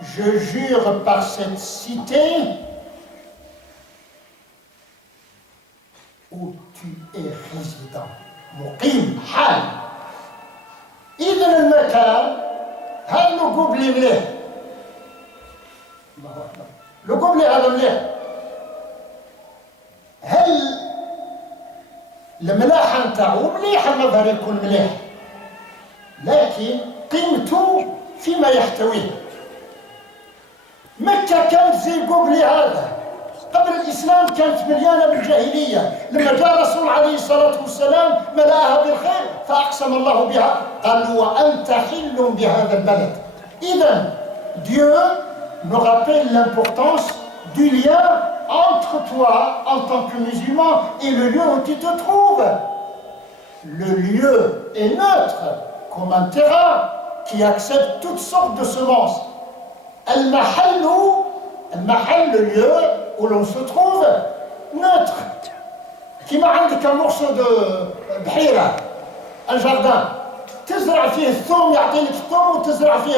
Je jure par cette cité où tu tu es résident مقيم حال. إذن المكان هل قبلي مليح؟ الله أكبر. لو قبلي هذا مليح. هل الملاحة نتاعو مليح المظهر يكون مليح، لكن قيمته فيما يحتويه. مكة كانت زي قبلي هذا، قبل الإسلام كانت مليانة بالجاهلية. لما جاء الرسول عليه الصلاة والسلام ملأها بالخير فأقسم الله بها، قال وأنت حل بهذا البلد. إذن Dieu nous rappelle l'importance du lien entre toi en tant que musulman et le lieu où tu te trouves. Le lieu est neutre comme un terrain qui accepte toutes sortes de semences. Al-Mahal, le lieu où l'on se trouve, neutre. Qui m'a indiqué un morceau de bhira, un jardin. تزرع فيه الثوم يعطيك الثوم وتزرع فيه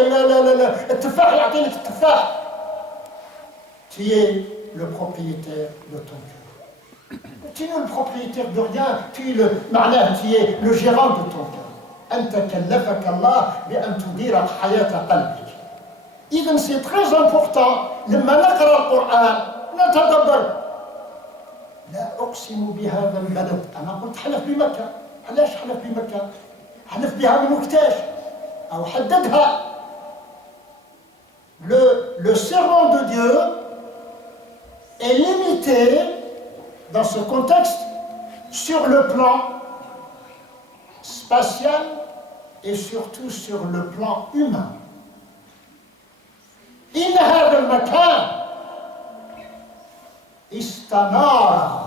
التفاح يعطيك التفاح. Tu es le propriétaire de ton cœur. Tu es le propriétaire de rien, tu es le gérant de ton cœur. أنت كلفك الله بأن تدير حياة قلبك. إذن c'est très important لما نقرأ القرآن نتدبر. لا أقسم بهذا البلد، أنا قلت حلف بمكة. علاش حلف بمكة؟ حلف بها من وقتاش أو حددها. Le serment de Dieu est limité dans ce contexte sur le plan spatial et surtout sur le plan humain. إن هذا المكان استنار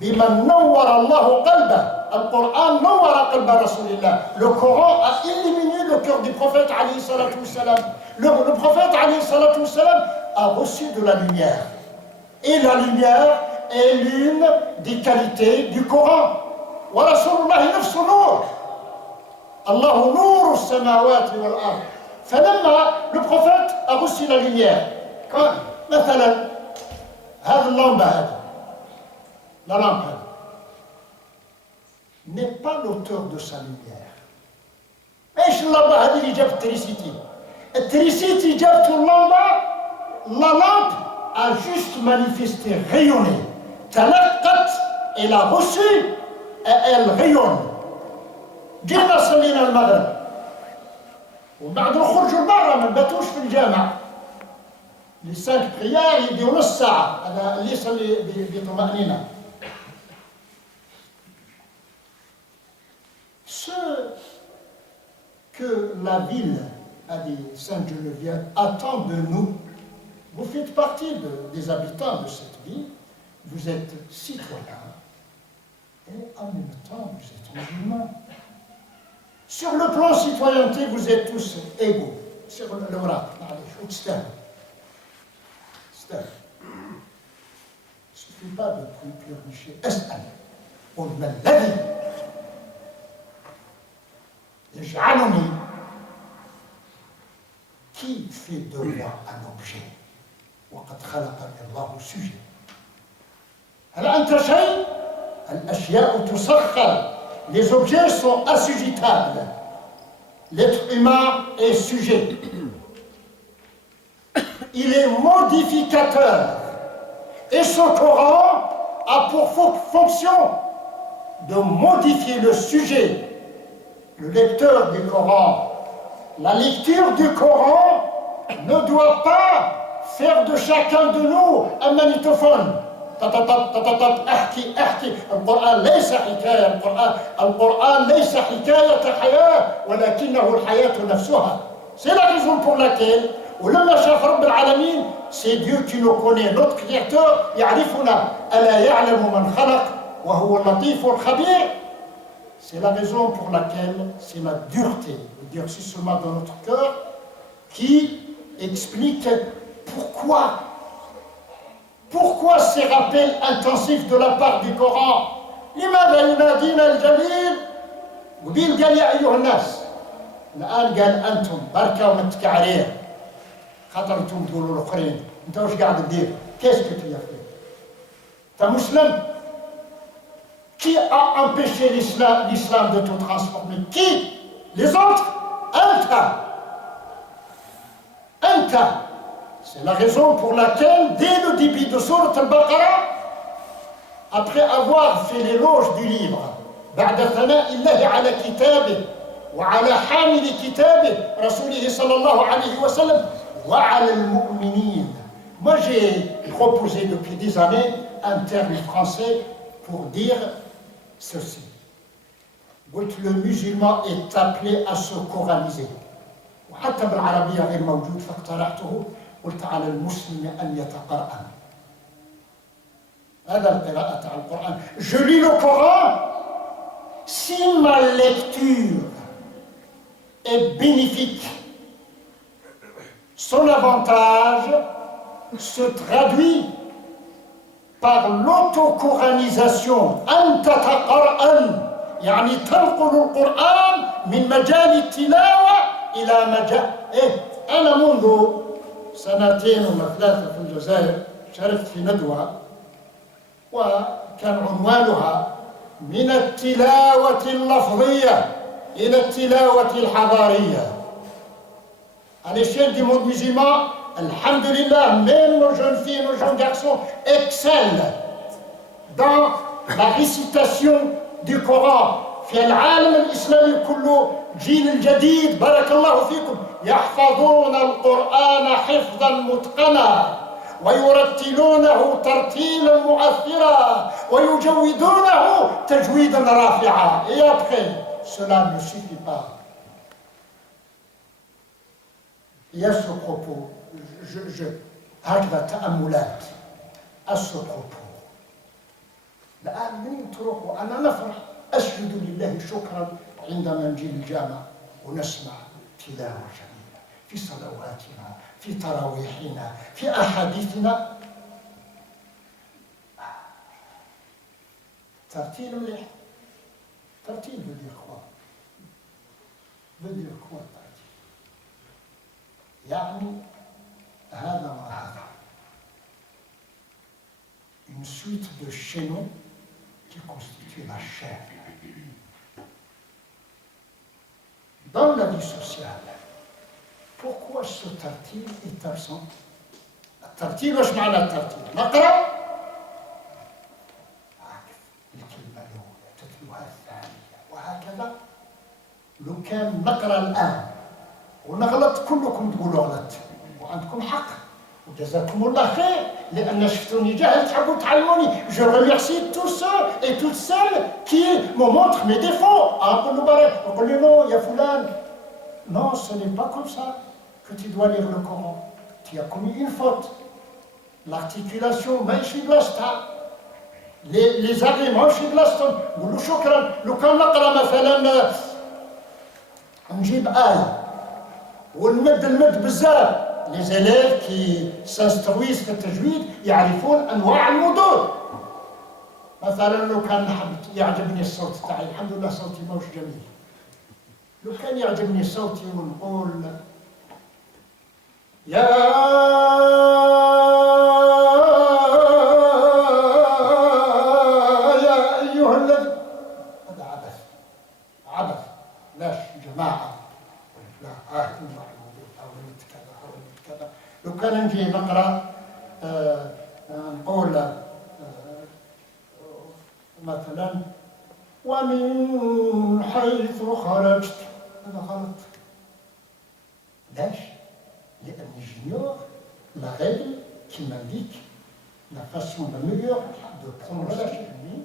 بمن نور الله قلبه. القرآن نور قلب رسول الله. Le Coran a illuminé le cœur du prophète alayhi salatu wassalam. Le prophète alayhi salatu wassalam a reçu de la lumière. Et la lumière est l'une des qualités du Coran. Wa Rasulullah nafsu nur. Allahu nuru as-samawati wal ard. فلما le prophète a reçu la lumière. مثلا هذه اللمبة هذه. La lampe n'est pas l'auteur de sa lumière. ايش اللمبة هذه اللي جابت التريسيتي؟ التريسيتي جابته اللمبة. La lampe a juste manifesté, rayonné. تلقت إلى reçu et elle rayonne. جينا صلينا المغرب وبعد نخرجوا برا ما نباتوش في الجامع. Les 5 prières يديروا نص ساعة. هذا اللي يصلي بطمأنينة. Ce que la ville de Sainte-Geneviève attend de nous, vous faites partie des habitants de cette ville, vous êtes citoyens et en même temps vous êtes musulmans. Sur le plan citoyenneté, vous êtes tous égaux. Sur le ورق معليش وتستاهلوا. Il ne suffit pas de pleurnicher. اسأل قل ما الذي يجعلني qui fait de moi un objet وقد خلقني الله sujet. هل أنت شيء؟ الأشياء تسخر. Les objets sont assujettables. L'être humain est sujet. Il est modificateur. Et ce Coran a pour fonction de modifier le sujet. Le lecteur du Coran, la lecture du Coran ne doit pas faire de chacun de nous un magnétophone. احكي القرآن ليس حكاية. القرآن ليس حكاية حياة ولكنه الحياة نفسها. C'est la raison pour laquelle ولما شاف رب العالمين c'est Dieu qui nous connaît, notre créateur يعرفنا. ألا يعلم من خلق وهو اللطيف الخبير. C'est la raison pour laquelle c'est la dureté, le durcissement de notre cœur qui explique pourquoi ces rappels intensifs de la part du Coran. لماذا ينادينا الجليل وبيل قال يا أيها الناس. الآن قال أنتم بركة ومتك عليه خاطر أنتم تقولوا الآخرين أنت واش قاعد تدير؟ كيف كنت يا أخي؟ أنت مسلم؟ Qui a empêché l'islam de tout transformer? Qui? Les autres? Un cas. Un cas. C'est la raison pour laquelle, dès le début de Sourate Al-Baqarah, après avoir fait l'éloge du livre, بعد ثناء الله على كتابه وعلى حامل كتابه رسوله صلى الله عليه وسلم وعلى المؤمنين. Moi, j'ai proposé depuis des années un terme français pour dire ceci. Le musulman est appelé à se coraniser. وحتى بالعربية غير موجود فاقترحته قلت على المسلم أن يتقرأن. هذا القراءة على القرآن. Je lis le Coran. Si ma lecture est bénéfique, son avantage se traduit par l'autocoranisation. أن تتقرأن يعني تنقل القرآن من مجال التلاوة إلى مجال أنا منذ سنتين وثلاثة في الجزائر شاركت في ندوة وكان عنوانها من التلاوة اللفظية إلى التلاوة الحضارية. À l'échelle du monde musulman, alhamdulillah, même nos jeunes filles, nos jeunes garçons excellent dans la récitation du Coran. في العالم الإسلامي كله جيل الجديد بارك الله فيكم يحفظون القرآن حفظا متقنا ويرتلونه ترتيلا مؤثرا ويجودونه تجويدا رافعا. Et après, cela ne suffit pas. Il y a ce propos, هكذا تأملات à ce propos. الآن من تروح وأنا نفرح أسجد لله شكرا عندما نجي الجامع ونسمع تلاوة جميلة في صلواتنا في تراويحنا في أحاديثنا. ترتيل مليح. ترتيل veut dire quoi? veut dire quoi ترتيل؟ يعني هذا وهذا. Une suite de chaînons qui constituent la chaîne. Dans la vie sociale, pourquoi ce tartile est absent? الترتيل واش معنى الترتيل؟ نقرأ الكلمة الأولى تتلوها الثانية وهكذا. لو كان نقرأ الآن ونغلط كلكم تقولوا غلط وعندكم حق وجزاكم الله خير لأن شفتوني جاهل تحبوا تعلموني. Je remercie tous ceux et toutes celles qui me montrent mes défauts. نقول له non, يا فلان. Non, ce n'est pas comme ça que tu dois lire le Coran. Tu as commis une faute. L'articulation ماشي بلاصتها. les arrêts ماشي بلاصتهم. نقول له شكرا. لو كان نقرأ مثلا نجيب آية ونمد المد بزاف. Les élèves qui s'instruisent في التجويد يعرفون أنواع المدود. مثلا لو كان نحب يعجبني الصوت تاعي الحمد لله صوتي موش جميل. لو كان يعجبني صوتي ونقول يا أيها الذي، هذا عبث. عبث. لاش جماعة لا كذا. لو كان نجي نقرأ نقول مثلا ومن حيث خرجت، هذا غلط. ليش؟ لأني j'ignore la règle qui m'indique la façon la meilleure de prendre la chimie.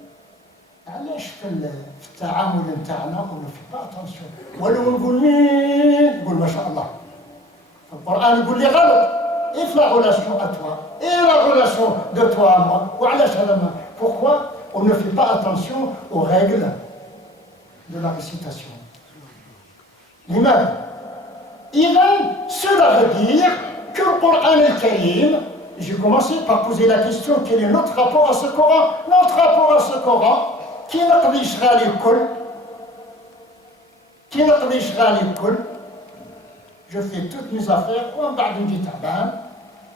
علاش في التعامل نتاعنا on ne fait pas attention. ولو نقول مين نقول ما شاء الله. القرآن يقول لي غلط. Et la relation à toi et la relation de toi à moi. Pourquoi on ne fait pas attention aux règles de la récitation? L'imam. Cela veut dire que le Coran al-Karim, j'ai commencé par poser la question, quel est notre rapport à ce Coran? Notre rapport à ce Coran, qui نقضي شغالي الكل. Qui نقضي شغالي الكل. Je fais toutes mes affaires ومن بعد نجي تعبان.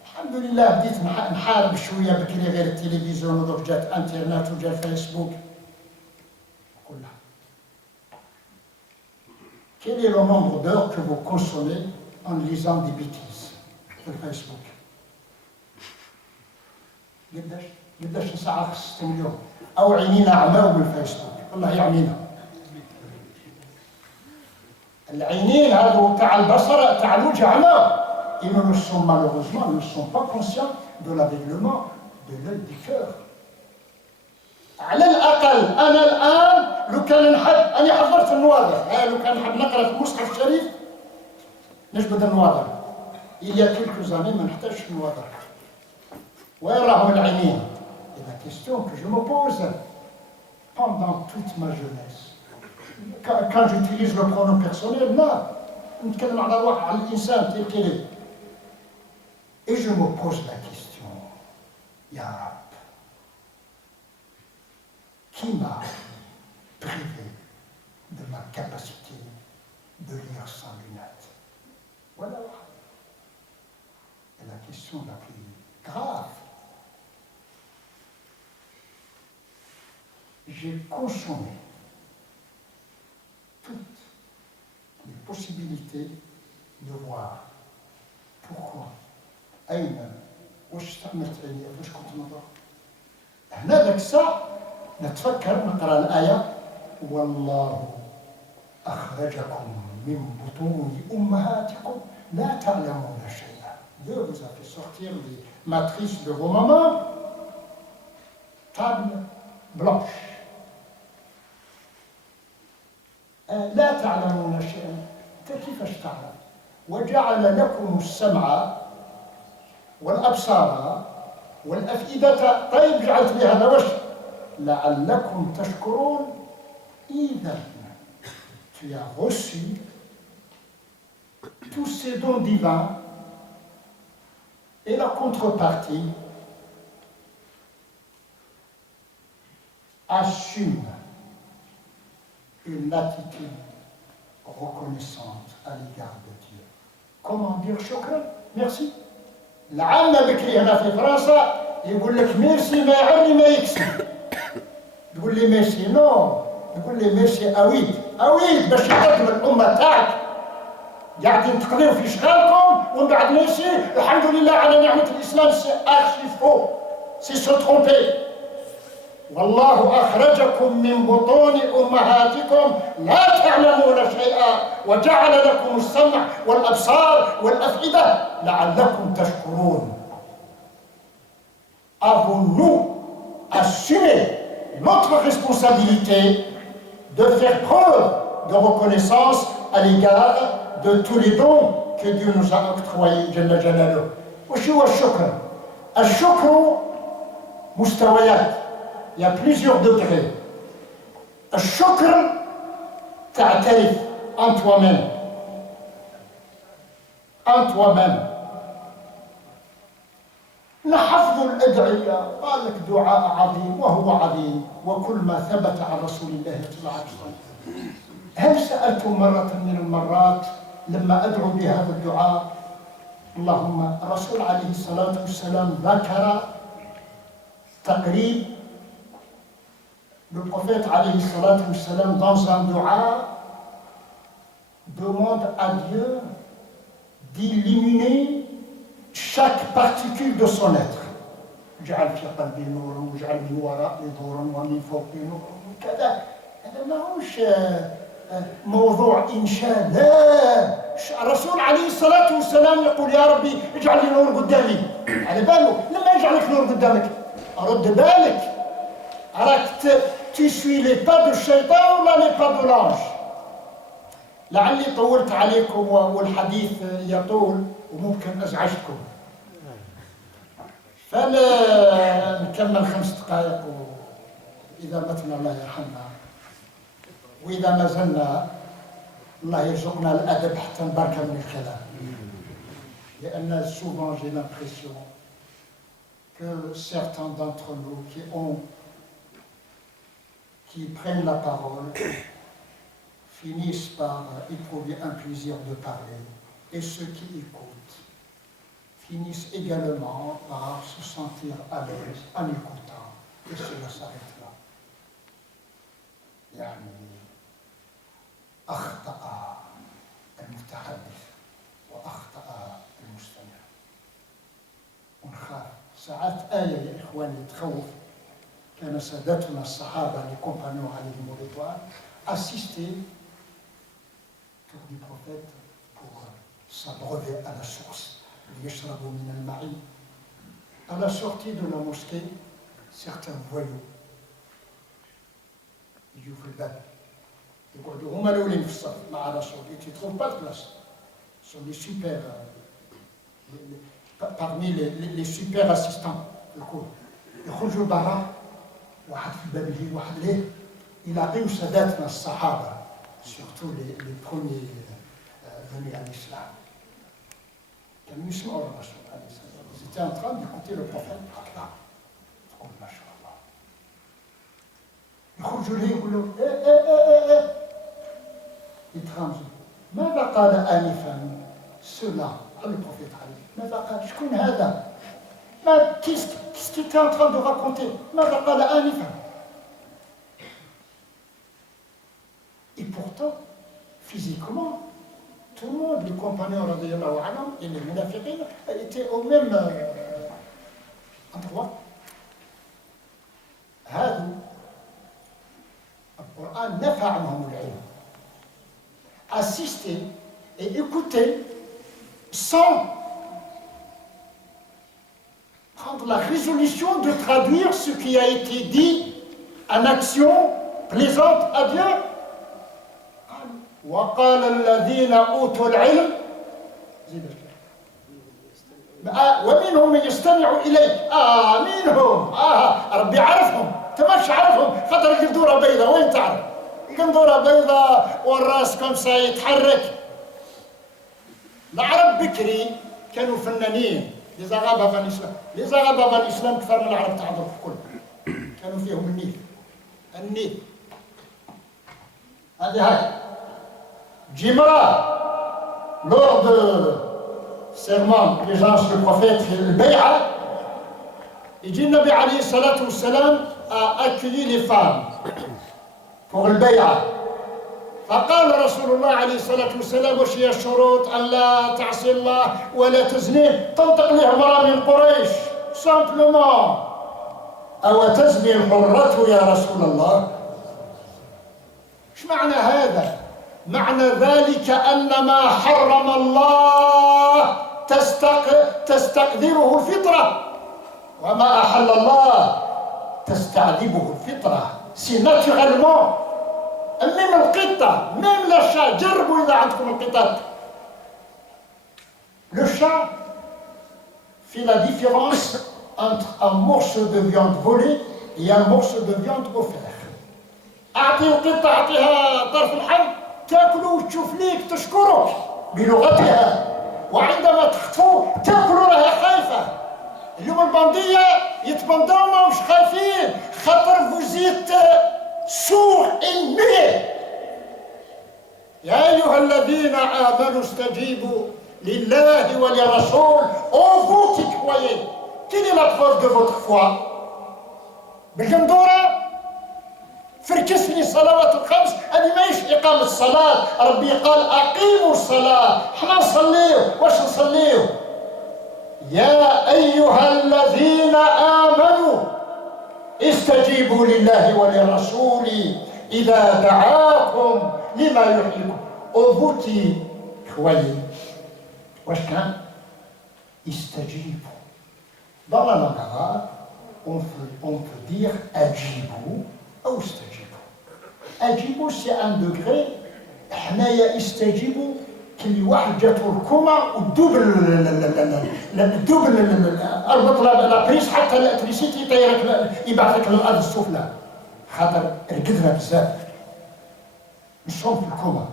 الحمد لله بديت نحارب شويه بكري غير التلفزيون ودوك جات انترنت وجا فيسبوك. كلها. Quel est le nombre d'heures que vous consommez en lisant des bêtises sur الفيسبوك؟ قداش ساعة خصكم اليوم؟ أو عينينا عماو بالفيسبوك، الله يعمينا. العينين هذو تاع البصر تاع الوجه عماو. Ils ne sont malheureusement ne sont pas conscients de l'aveuglement de l'œil du cœur. على الأقل أنا الآن لو كان نحب أنا حضرت النواظر، لو كان نحب نقرأ في المصحف الشريف نجبد النواظر. Il y a quelques années ما نحتاجش النواظر. وين راهم العينين؟ C'est la question que je me pose pendant toute ma jeunesse. Quand j'utilise le pronom personnel, là, نتكلم على الواقع على الإنسان tel qu'il est. Et je me pose la question, Ya Rab, qui m'a privé de ma capacité de lire sans lunettes? Voilà. Et la question la plus grave. J'ai consommé toutes les possibilités de voir. Pourquoi? أين؟ واش استعملت عيني؟ فاش كنت نظر؟ هنا ذاك الساعة نتفكر نقرا الآية والله أخرجكم من بطون أمهاتكم لا تعلمون شيئا. Dieu vous a fait sortir des matrices de vos mamans, table blanche. لا تعلمون شيئا. أنت كيفاش تعلم؟ وجعل لكم السمع والأبصار والأفئدة. طيب جعلت لي هذا وش؟ لعلكم تشكرون. إذا tu as reçu tous ces dons divins et la contrepartie, assume une attitude reconnaissante à l'égard de Dieu. Comment dire shukran? Merci. العامة بكري هنا في فرنسا يقول لك ميرسي ما يعري ما يكسب. تقول لي ميرسي نو، تقول لي ميرسي أويد باش يقدم الأمة تاعك. قاعدين تقضيو في شغالكم ومن بعد ميرسي الحمد لله على نعمة الإسلام. سي أرشي فو، سي سو ترومبي. والله أخرجكم من بطون أمهاتكم لا تعلمون شيئا وجعل لكم السمع والأبصار والأفئدة لعلكم تشكرون. Avons-nous assumé notre responsabilité de faire preuve de reconnaissance à l'égard de tous les dons que Dieu nous a octroyés جل جلاله؟ وش هو الشكر؟ الشكر مستويات. Il y a plusieurs degrés. الشكر تعترف en toi-même. En toi-même. نحفظ الأدعية. قال لك دعاء عظيم وهو عظيم وكل ما ثبت عن رسول الله صلى الله عليه وسلم. هل سألتم مرة من المرات لما أدعو بهذا الدعاء اللهم الرسول عليه الصلاة والسلام ذكر تقريب le prophète alayhi salatu wassalam dans un dua demande à Dieu d'illuminer chaque particule de son être. جعل في قلبي نورا وجعل من ورائي نورا ومن فوقي نورا وكذا. هذا ماهوش موضوع إنشاء، لا. الرسول عليه الصلاة والسلام يقول يا ربي اجعل لي نور قدامي. على باله لما يجعل لك نور قدامك رد بالك. راك tu suis les pas de الشيطان ولا les pas de l'ange. لعلي طولت عليكم والحديث يطول وممكن أزعجكم، فلا نكمل 5 دقائق وإذا متنا الله يرحمنا، وإذا ما زلنا الله يرزقنا الأدب حتى نبارك من الكلام. لأن souvent j'ai l'impression que certains d'entre nous qui prennent la parole finissent par éprouver un plaisir de parler, et ceux qui écoutent finissent également par se sentir à l'aise en écoutant, et cela s'arrête là. يعني أخطأ المتحدث وأخطأ المستمع. ونخاف ساعات آية يا إخواني تخوف. كان سادتنا الصحابة les compagnons عليهم الرضوان assister autour du prophète pour s'abreuver à la source. ليشربوا من المعين. À la sortie de la mosquée, certains voyous يجوا في الباب يقعدوا هما الأولين في الصف مع رسول الله. Ils ne trouvent pas de place. Ce sont les super parmi les super assistants du cours. يخرجوا برا واحد في الباب يجي واحد ليه يلاقيو ساداتنا الصحابة surtout les premiers venus à l'islam. كانوا يسمعوا الرسول عليه الصلاة والسلام. Ils étaient en train d'écouter le prophète. تقول ما شاء الله. يخرجوا ليه يقولوا إيه يتغمزوا. ماذا قال آنفا cela على البروفيت عليه؟ ماذا قال؟ شكون هذا؟ Qu'est-ce qu'il était en train de raconter? ماذا قال آنفا؟ Et pourtant, physiquement, tout le monde, les compagnons radiyallahu anhum et les munafiqin étaient au même endroit. هذا القرآن نفع عنهم العلم. Assister et écouter sans prendre la résolution de traduire ce qui a été dit en action plaisante à Dieu. وقال الذين أوتوا العلم ومنهم من يستمع إليك. منهم ربي عرفهم. تماش عرفهم خاطر القندورة بيضة. وين تعرف القندورة بيضة والراس كمسا يتحرك. العرب بكري كانوا فنانين. لي زغاب افان الاسلام. لي زغاب افان الاسلام كثر من العرب تعرف الكل. كانوا فيهم النيل. هذه جمرة lors de serment allégeance du prophète البيعة يجي النبي عليه الصلاة والسلام a accueilli les femmes pour البيعة. فقال رسول الله عليه الصلاة والسلام وش هي الشروط؟ أن لا تعصي الله ولا تزني. تنطق له امرأة من قريش simplement أو تزني الحرة يا رسول الله. ايش معنى هذا؟ معنى ذلك أن ما حرم الله تستقدره الفطرة وما أحل الله تستعذبه الفطرة. سي ناتوريلمون. même القطة même le chat. جربوا إذا عندكم القطط. Le chat fait la différence entre un morceau de viande volée et un morceau de viande offert. أعطي القطة أعطيها طرف اللحم تاكل وتشوف ليك تشكرك بلغتها. وعندما تخطفوا تاكلوا راها خايفة. اليوم البندية يتبندوا ماهمش خايفين خاطر فوزيت sourds et muets. يا أيها الذين آمنوا استجيبوا لله وللرسول. Ô vous qui croyez, quelle est la preuve de votre foi? بالقندورة فركسني الصلوات الخمس. أنا ماهيش إقامة الصلاة. ربي قال أقيموا الصلاة. حنا نصليو. واش نصليو؟ يا أيها الذين آمنوا استجيبوا لله وللرسول إذا دعاكم لما يحييكم. Ô vous qui croyez. واش كان؟ استجيبوا. Dans la langue arabe, on peut dire أجيبوا أو استجيبوا. أجيبوا c'est un degré. حنايا استجيبوا كل واحد جاته الكوما والدوبل اربط لا بريس حتى الالكتريسيتي يطيرك يبعث لك للارض السفلى خاطر رقدنا بزاف نشوف في الكوما.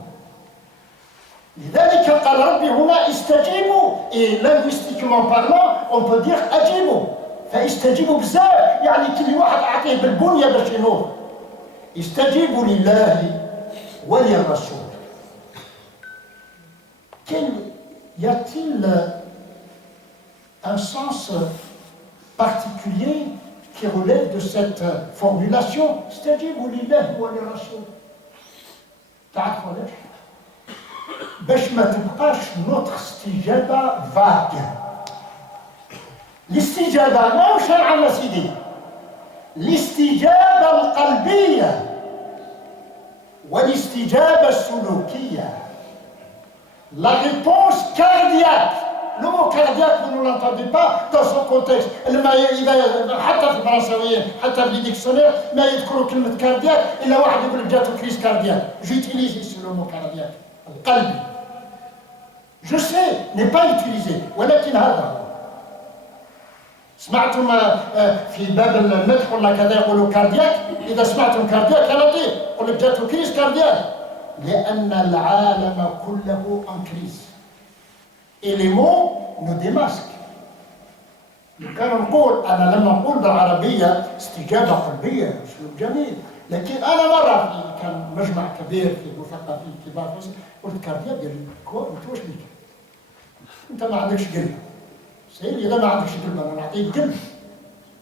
لذلك قال ربي هنا استجيبوا. et linguistiquement parlant on peut dire اجيبوا. فاستجيبوا بزاف يعني كل واحد اعطيه بالبنيه باش ينوض. استجيبوا لله وللرسول. Y a-t-il un sens particulier qui relève de cette formulation استجيبوا لله وللرسول. تعرفوا علاش؟ باش ما تبقاش نوتخ استجابة فاغ. الاستجابة ماهوش العام سيدي، الاستجابة القلبية والاستجابة السلوكية. La réponse cardiaque. Le mot cardiaque, vous ne l'entendez pas dans son contexte. حتى في الفرنساويين حتى في الديكسيونير ما يذكروا كلمة كاردياك إلا واحد يقول لك جاتو كريس كاردياك. J'utilise ici le mot cardiaque. القلبي. Je sais, n'est pas utilisé. ولكن هذا هو. سمعتم في باب المدح ولا كذا يقولوا كاردياك؟ إذا سمعتم كاردياك على طول يقول لك جاتو كريس كاردياك. لأن العالم كله en crise. Et les mots nous démasquent. كان نقول أنا لما نقول بالعربية استجابة قلبية أسلوب جميل، لكن أنا مرة كان مجمع كبير في مثقفين كبار قلت كاردياك قال لي أنت واش بيك؟ أنت ما عندكش قلب. سيدي إذا ما عندكش قلب أنا نعطيك قلب.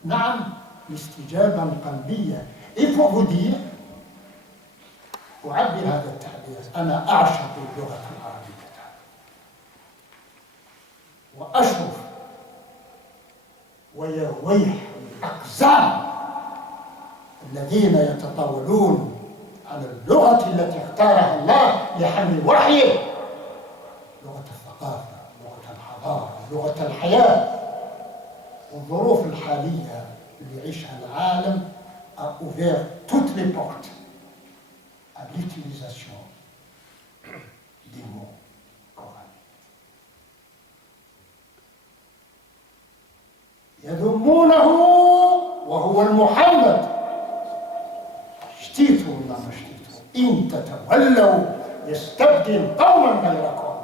نعم الاستجابة القلبية. Et pour vous dire أعبر هذا التعبير أنا أعشق اللغة العربية وأشرف ويا ويح الأقزام الذين يتطاولون على اللغة التي اختارها الله لحمل وحيه. لغة الثقافة، لغة الحضارة، لغة الحياة. والظروف الحالية اللي يعيشها العالم a ouvert toutes les portes à l'utilisation des mots coraniques. يذمونه وهو المحمد. شتيتوا ولا ما شتيتوا؟ إن تتولوا يستبدل قوما غيركم.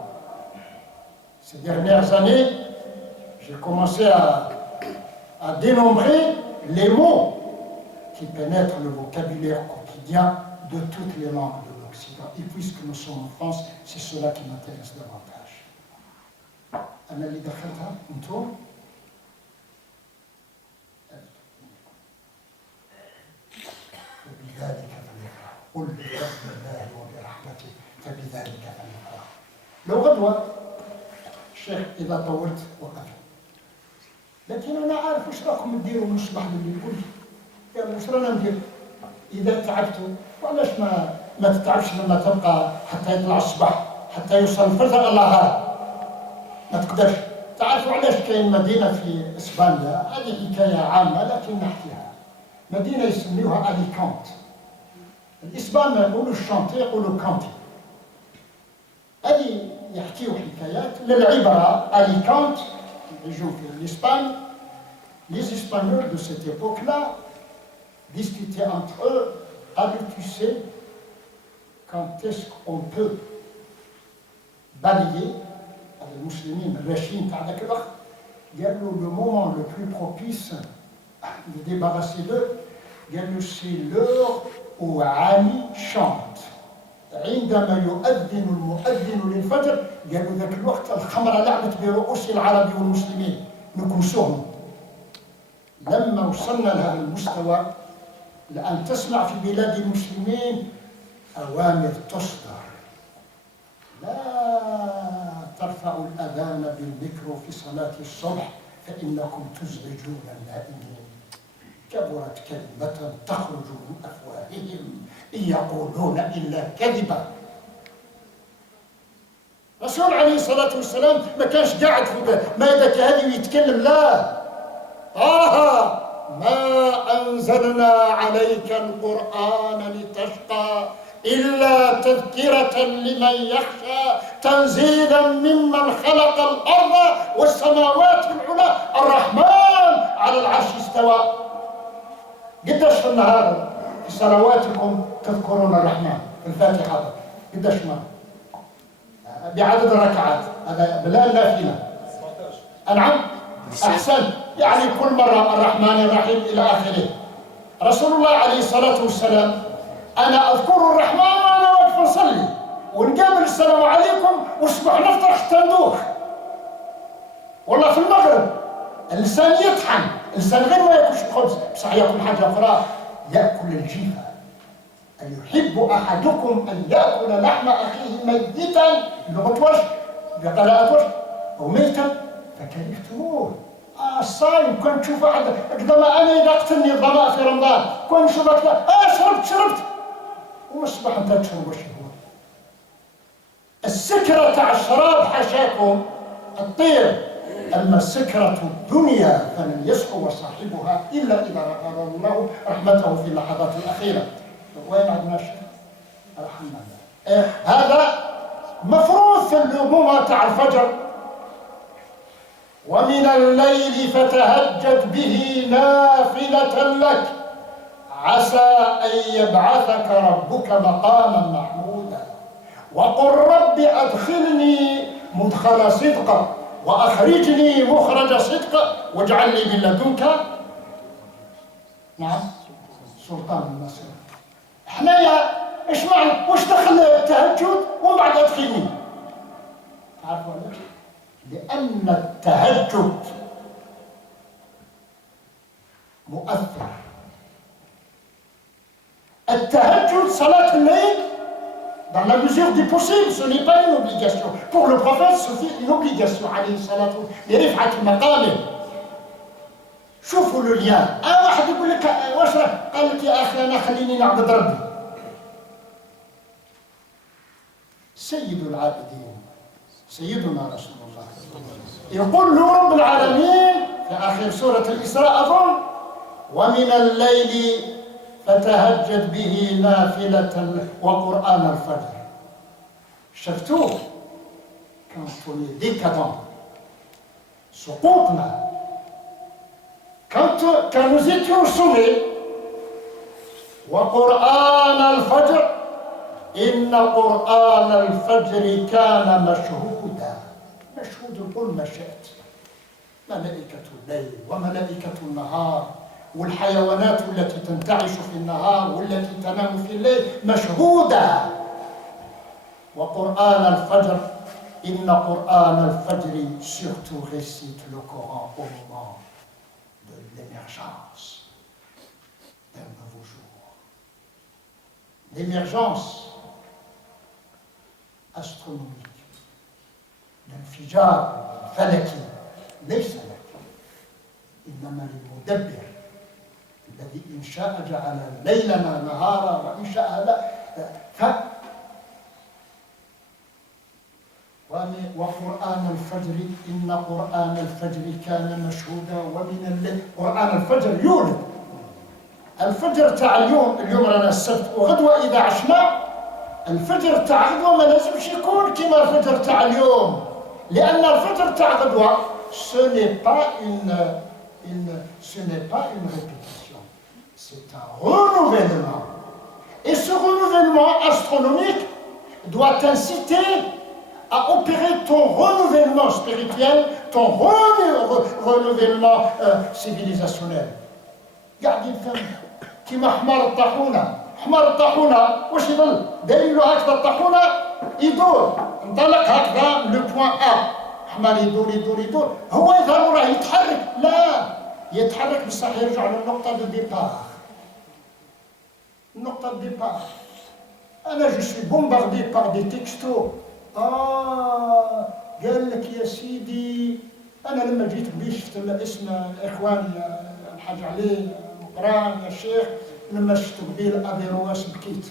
Ces dernières années, j'ai commencé à dénombrer les mots qui pénètrent le vocabulaire quotidien de toutes les langues de l'Occident. Et puisque nous sommes en France, c'est cela qui m'intéresse davantage. أنا اللي دخلتها أنتم؟ وبذلك فليفرحوا. قل بفضل الله وبرحمته فبذلك فليفرحوا. لو غدوة الشيخ إذا طولت وقف. لكن أنا عارف وش راكم تديروا من الصباح لليل. قل يا وش رانا ندير؟ إذا تعبتوا وعلاش ما تتعبش لما تبقى حتى يطلع الصباح حتى يوصل الفجر الله غالب. ما تقدرش. تعرفوا علاش كاين مدينة في إسبانيا، هذه حكاية عامة لكن نحكيها. مدينة يسميوها أليكانت. الإسبان ما يقولوا الشانتي يقولوا كانتي. هذه يحكيوا حكايات للعبرة. أليكانت يجوا في الإسبان. Les Espagnols de cette époque-là discutaient entre eux. Ah, tu sais, quand est-ce qu'on peut balayer les musulmans, les Chine, le moment le plus propice de débarrasser d'eux, c'est l'heure où Ali chante. عندما يؤذن المؤذن للفجر قالوا ذاك الوقت الخمرة لعبت برؤوس العرب والمسلمين نكنسوهم. لما وصلنا لهذا المستوى لأن تسمع في بلاد المسلمين أوامر تصدر. لا ترفعوا الأذان بالذكر في صلاة الصبح فإنكم تزعجون النائمين. كبرت كلمة تخرج من أفواههم إن يقولون إلا كذبا. الرسول عليه الصلاة والسلام ما كانش قاعد في مائدة هذه ويتكلم. لا ما أنزلنا عليك القرآن لتشقى إلا تذكرة لمن يخشى تنزيلا ممن خلق الأرض والسماوات العلى الرحمن على العرش استوى. قداش في النهار في صلواتكم تذكرون الرحمن في الفاتحة؟ قداش مرة؟ بعدد الركعات هذا بلا نافلة. نعم أحسن، يعني كل مرة الرحمن الرحيم إلى آخره. رسول الله عليه الصلاة والسلام أنا أذكر الرحمن وأنا واقف نصلي ونقابل السلام عليكم ونصبح نفطر حتى ندوخ. والله في المغرب اللسان يطحن الإنسان غير ما يأكلش الخبز بصح يأكل حاجة أخرى، يأكل الجيفة. أيحب أحدكم أن يأكل لحم أخيه ميتا لغة وجه بقراءة وجه أو ميتا فكرهتموه. الصايم كنت تشوف واحد هكذا، ما أنا إذا قتلني الظمأ في رمضان كنت نشوف هكذا شربت ومصبح أنت تشرب واش هو. السكرة تاع الشراب حاشاكم الطير، أما سكرة الدنيا فلن يسقو صاحبها إلا إذا غفر الله رحمته في اللحظات الأخيرة. وين عندنا شيء؟ الحمد لله. هذا مفروض في الأمومة تاع الفجر. ومن الليل فتهجد به نافلة لك عسى أن يبعثك ربك مقاما محمودا وقل رب أدخلني مدخل صدق وأخرجني مخرج صدق واجعل لي من لدنك نعم سلطان نصير. حنايا ايش معنى واش دخل التهجد ومن بعد أدخلني؟ تعرفوا علاش؟ لأن التهجد مؤثر. التهجد صلاة الليل dans la mesure du possible, ce n'est pas une obligation. Pour le prophète, c'est une obligation عليه الصلاة لرفعة مقامه. شوفوا le lien. واحد يقول لك واش قال لك يا أخي أنا خليني نعبد ربي. سيد العابدين سيدنا رسول الله يقول له رب العالمين في آخر سورة الإسراء أظن ومن الليل فتهجد به نافلة وقرآن الفجر. شفتوه quand on est décadent سقوطنا quand nous étions sommés وقرآن الفجر إن قرآن الفجر كان مشهودا. مشهود كل ما شئت، ملائكة الليل وملائكة النهار والحيوانات التي تنتعش في النهار والتي تنام في الليل مشهودة. وقرآن الفجر إن قرآن الفجر surtout récite le Coran au moment de l'émergence d'un nouveau jour. L'émergence astronomique الانفجار الفلكي ليس لك إنما للمدبر الذي إن شاء جعل ليلنا نهارا وإن شاء لا. وقرآن الفجر إن قرآن الفجر كان مشهودا ومن الليل. قرآن الفجر يولد الفجر تاع اليوم رانا السبت وغدوة إذا عشنا الفجر تاع غدوة ما لازمش يكون كما الفجر تاع اليوم، لأن الفجر تاع غدوة ce n'est pas une répétition, c'est un renouvellement. Et ce renouvellement astronomique doit t'inciter à opérer ton renouvellement spirituel, ton renouvellement civilisationnel. قاعد يفهم كيما حمار الطاحونة. حمار الطاحونة واش يظل؟ داير له هكذا الطاحونة يدور انطلق هكذا لو بوان أ. حمار يدور هو يظهر راه يتحرك، لا يتحرك بصح يرجع للنقطة دو ديبار. النقطة دو ديبار. أنا جو سوي بومباردي بار دي تكستو. قال لك يا سيدي أنا لما جيت بيه شفت اسم إخواني الحاج علي مقران يا شيخ، لما شفت قبيل أبي رواس بكيت.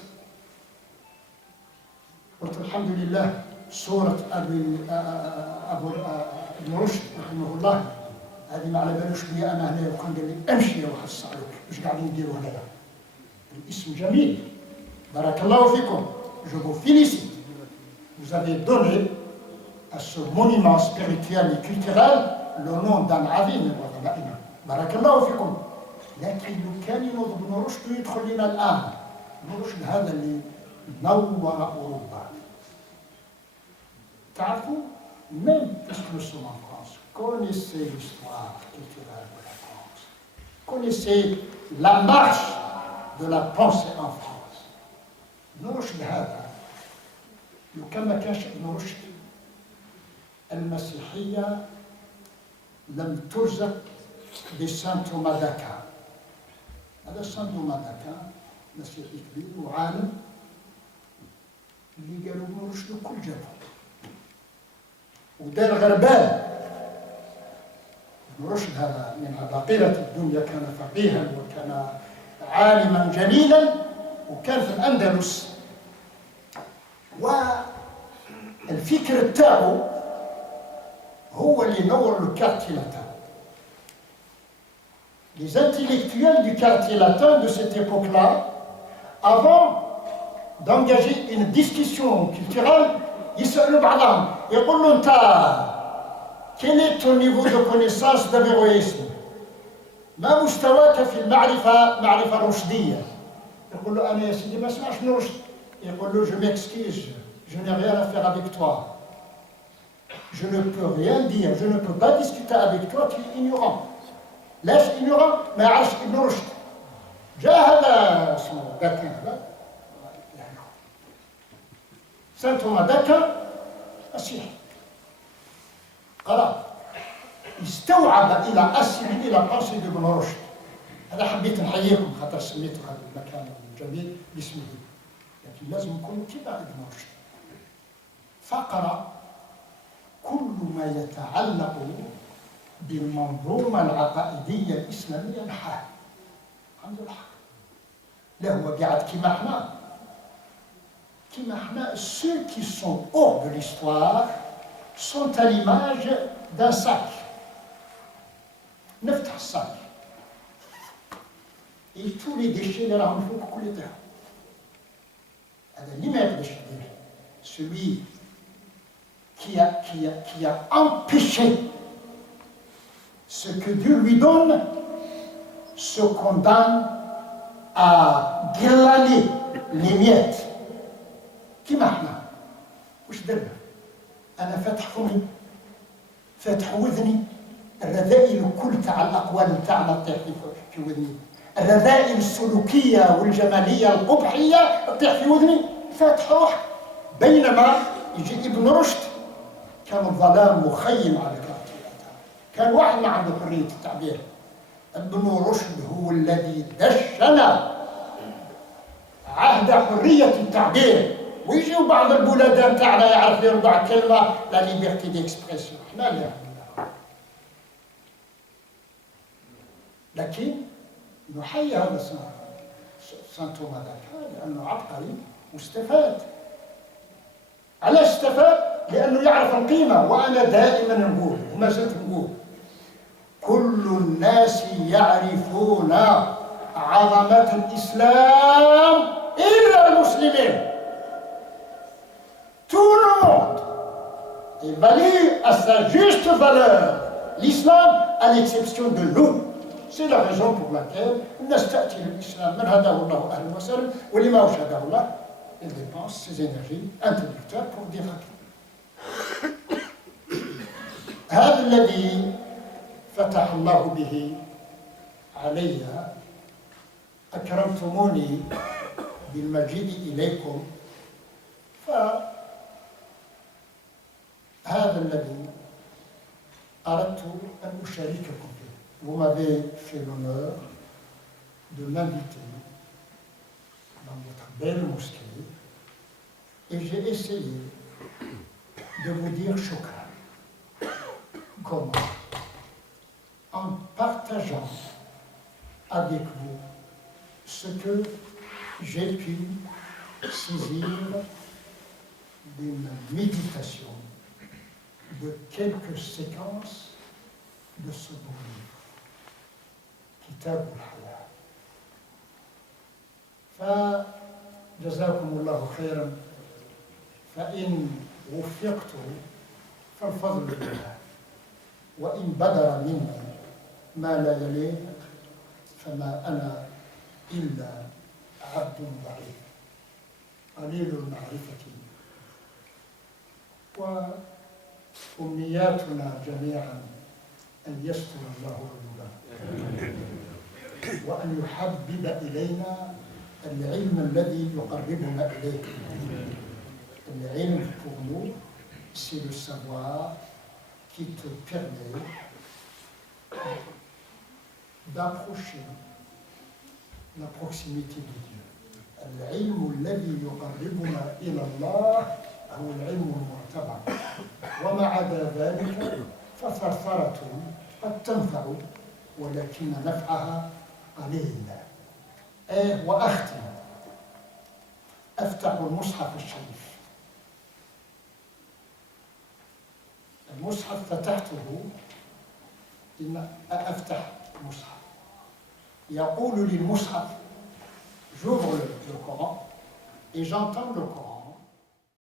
قلت الحمد لله سورة ابن رشد رحمه الله هذه ما على بالوش بيا أنا هنا، وكان قال لي امشي يا واحد الصعيد واش قاعدين نديروا هنايا. الاسم جميل بارك الله فيكم. Je vous félicite. Vous avez donné à ce monument spirituel et culturel le nom d'un عظيم من عظمائنا. بارك الله فيكم. لكن لو كان ينوض ابن رشد يدخل لنا الآن. ابن رشد هذا اللي نور أوروبا. تعرفوا même puisque nous sommes en France, connaissez l'histoire culturelle de la France. Connaissez la marche de la pensée en France. ابن رشد هذا لو كان ما كانش ابن رشد المسيحية لم ترزق des saint Thomas d'Aquin. هذا saint Thomas d'Aquin مسيحي كبير وعالم اللي قالوا ابن رشد كل جبهه ودار غربال. ابن رشد هذا من عباقرة الدنيا، كان فقيها وكان عالما جليلا وكان في الأندلس، والفكر تاعو هو اللي نور le quartier latin. Les intellectuels du quartier latin de cette époque-là, avant d'engager une discussion culturelle, يسألوا بعضهم يقول له أنت quel est ton niveau de connaissance d'Averroïsme؟ ما مستواك في المعرفة، معرفة رشدية؟ يقول له أنا يا سيدي ما اسمعش من رشد. يقول له je m'excuse, je n'ai rien à faire avec toi. Je ne peux rien dire, je ne peux pas discuter avec toi, tu es ignorant. ليش ignorant؟ ما يعرفش ابن رشد. جاء هذا اسمه داكن هذا سان توما داكن مسيحي، قرأ استوعب إلى أسئلة إلى قصيدة ابن رشد. أنا حبيت نحييكم خاطر سميت هذا المكان الجميل باسمه، لكن لازم نكونوا كبار ابن رشد. فقرأ كل ما يتعلق بالمنظومة العقائدية الإسلامية نحاه. الحمد لله. لا هو قاعد كما احنا ceux qui sont hors de l'histoire sont à l'image d'un sac. نفتح الصاك et tous les déchets اللي راهم فوق كل يطيحوا. هذا اللي ما يقدرش يدير. Celui qui a empêché ce que Dieu lui donne se condamne à glaner les miettes. كيما احنا وش درنا؟ انا فاتح فمي، فاتح وذني، الرذائل الكل تاع الاقوال تاعنا تطيح في وذني، الرذائل السلوكيه والجماليه القبحيه تطيح في وذني، فاتح روح. بينما يجي ابن رشد كان الظلام مخيم على كرامته، كان واحد ما عنده حريه التعبير. ابن رشد هو الذي دشن عهد حريه التعبير. ويجيو بعض البلدان تاعنا يعرف يربع كلمه لا ليبرتي ديكسبرسيون، احنا لا. لكن نحيي هذا سان توما داكن لانه عبقري واستفاد. علاش استفاد؟ لانه يعرف القيمه. وانا دائما نقول وما زلت نقول كل الناس يعرفون عظمه الاسلام الا المسلمين. Tout le monde est valide à sa juste valeur. L'islam, à l'exception de nous. C'est la raison pour laquelle نستأتي l'islam من هداه الله أهلا وسهلا ولما هداه الله il dépense ses énergies intellectuelles pour dire هذا الذي فتح الله به علي. أكرمتموني بالمجيء إليكم، هذا الذي أردت أن أشارككم فيه. Vous m'avez fait l'honneur de m'inviter dans votre belle mosquée et j'ai essayé de vous dire shukran. Comment? En partageant avec vous ce que j'ai pu saisir d'une méditation de quelques séquences de ce beau livre, كتاب الحياة. فجزاكم الله خيرا. فإن وفقت فالفضل لله، وإن بدر مني ما لا يليق فما أنا إلا عبد ضعيف قليل المعرفة. وأمنياتنا جميعا أن يستر الله عيوبنا وأن يحبب إلينا العلم الذي يقربنا إليه. العلم pour nous, c'est le savoir qui te permet d'approcher la proximité de Dieu. العلم الذي يقربنا إلى الله هو العلم المعتبر وما عدا ذلك فثرثرة قد تنفع ولكن نفعها قليل. وأختم أفتح المصحف الشريف. المصحف فتحته إن أفتح المصحف يقول للمصحف j'ouvre le Coran et j'entends le Coran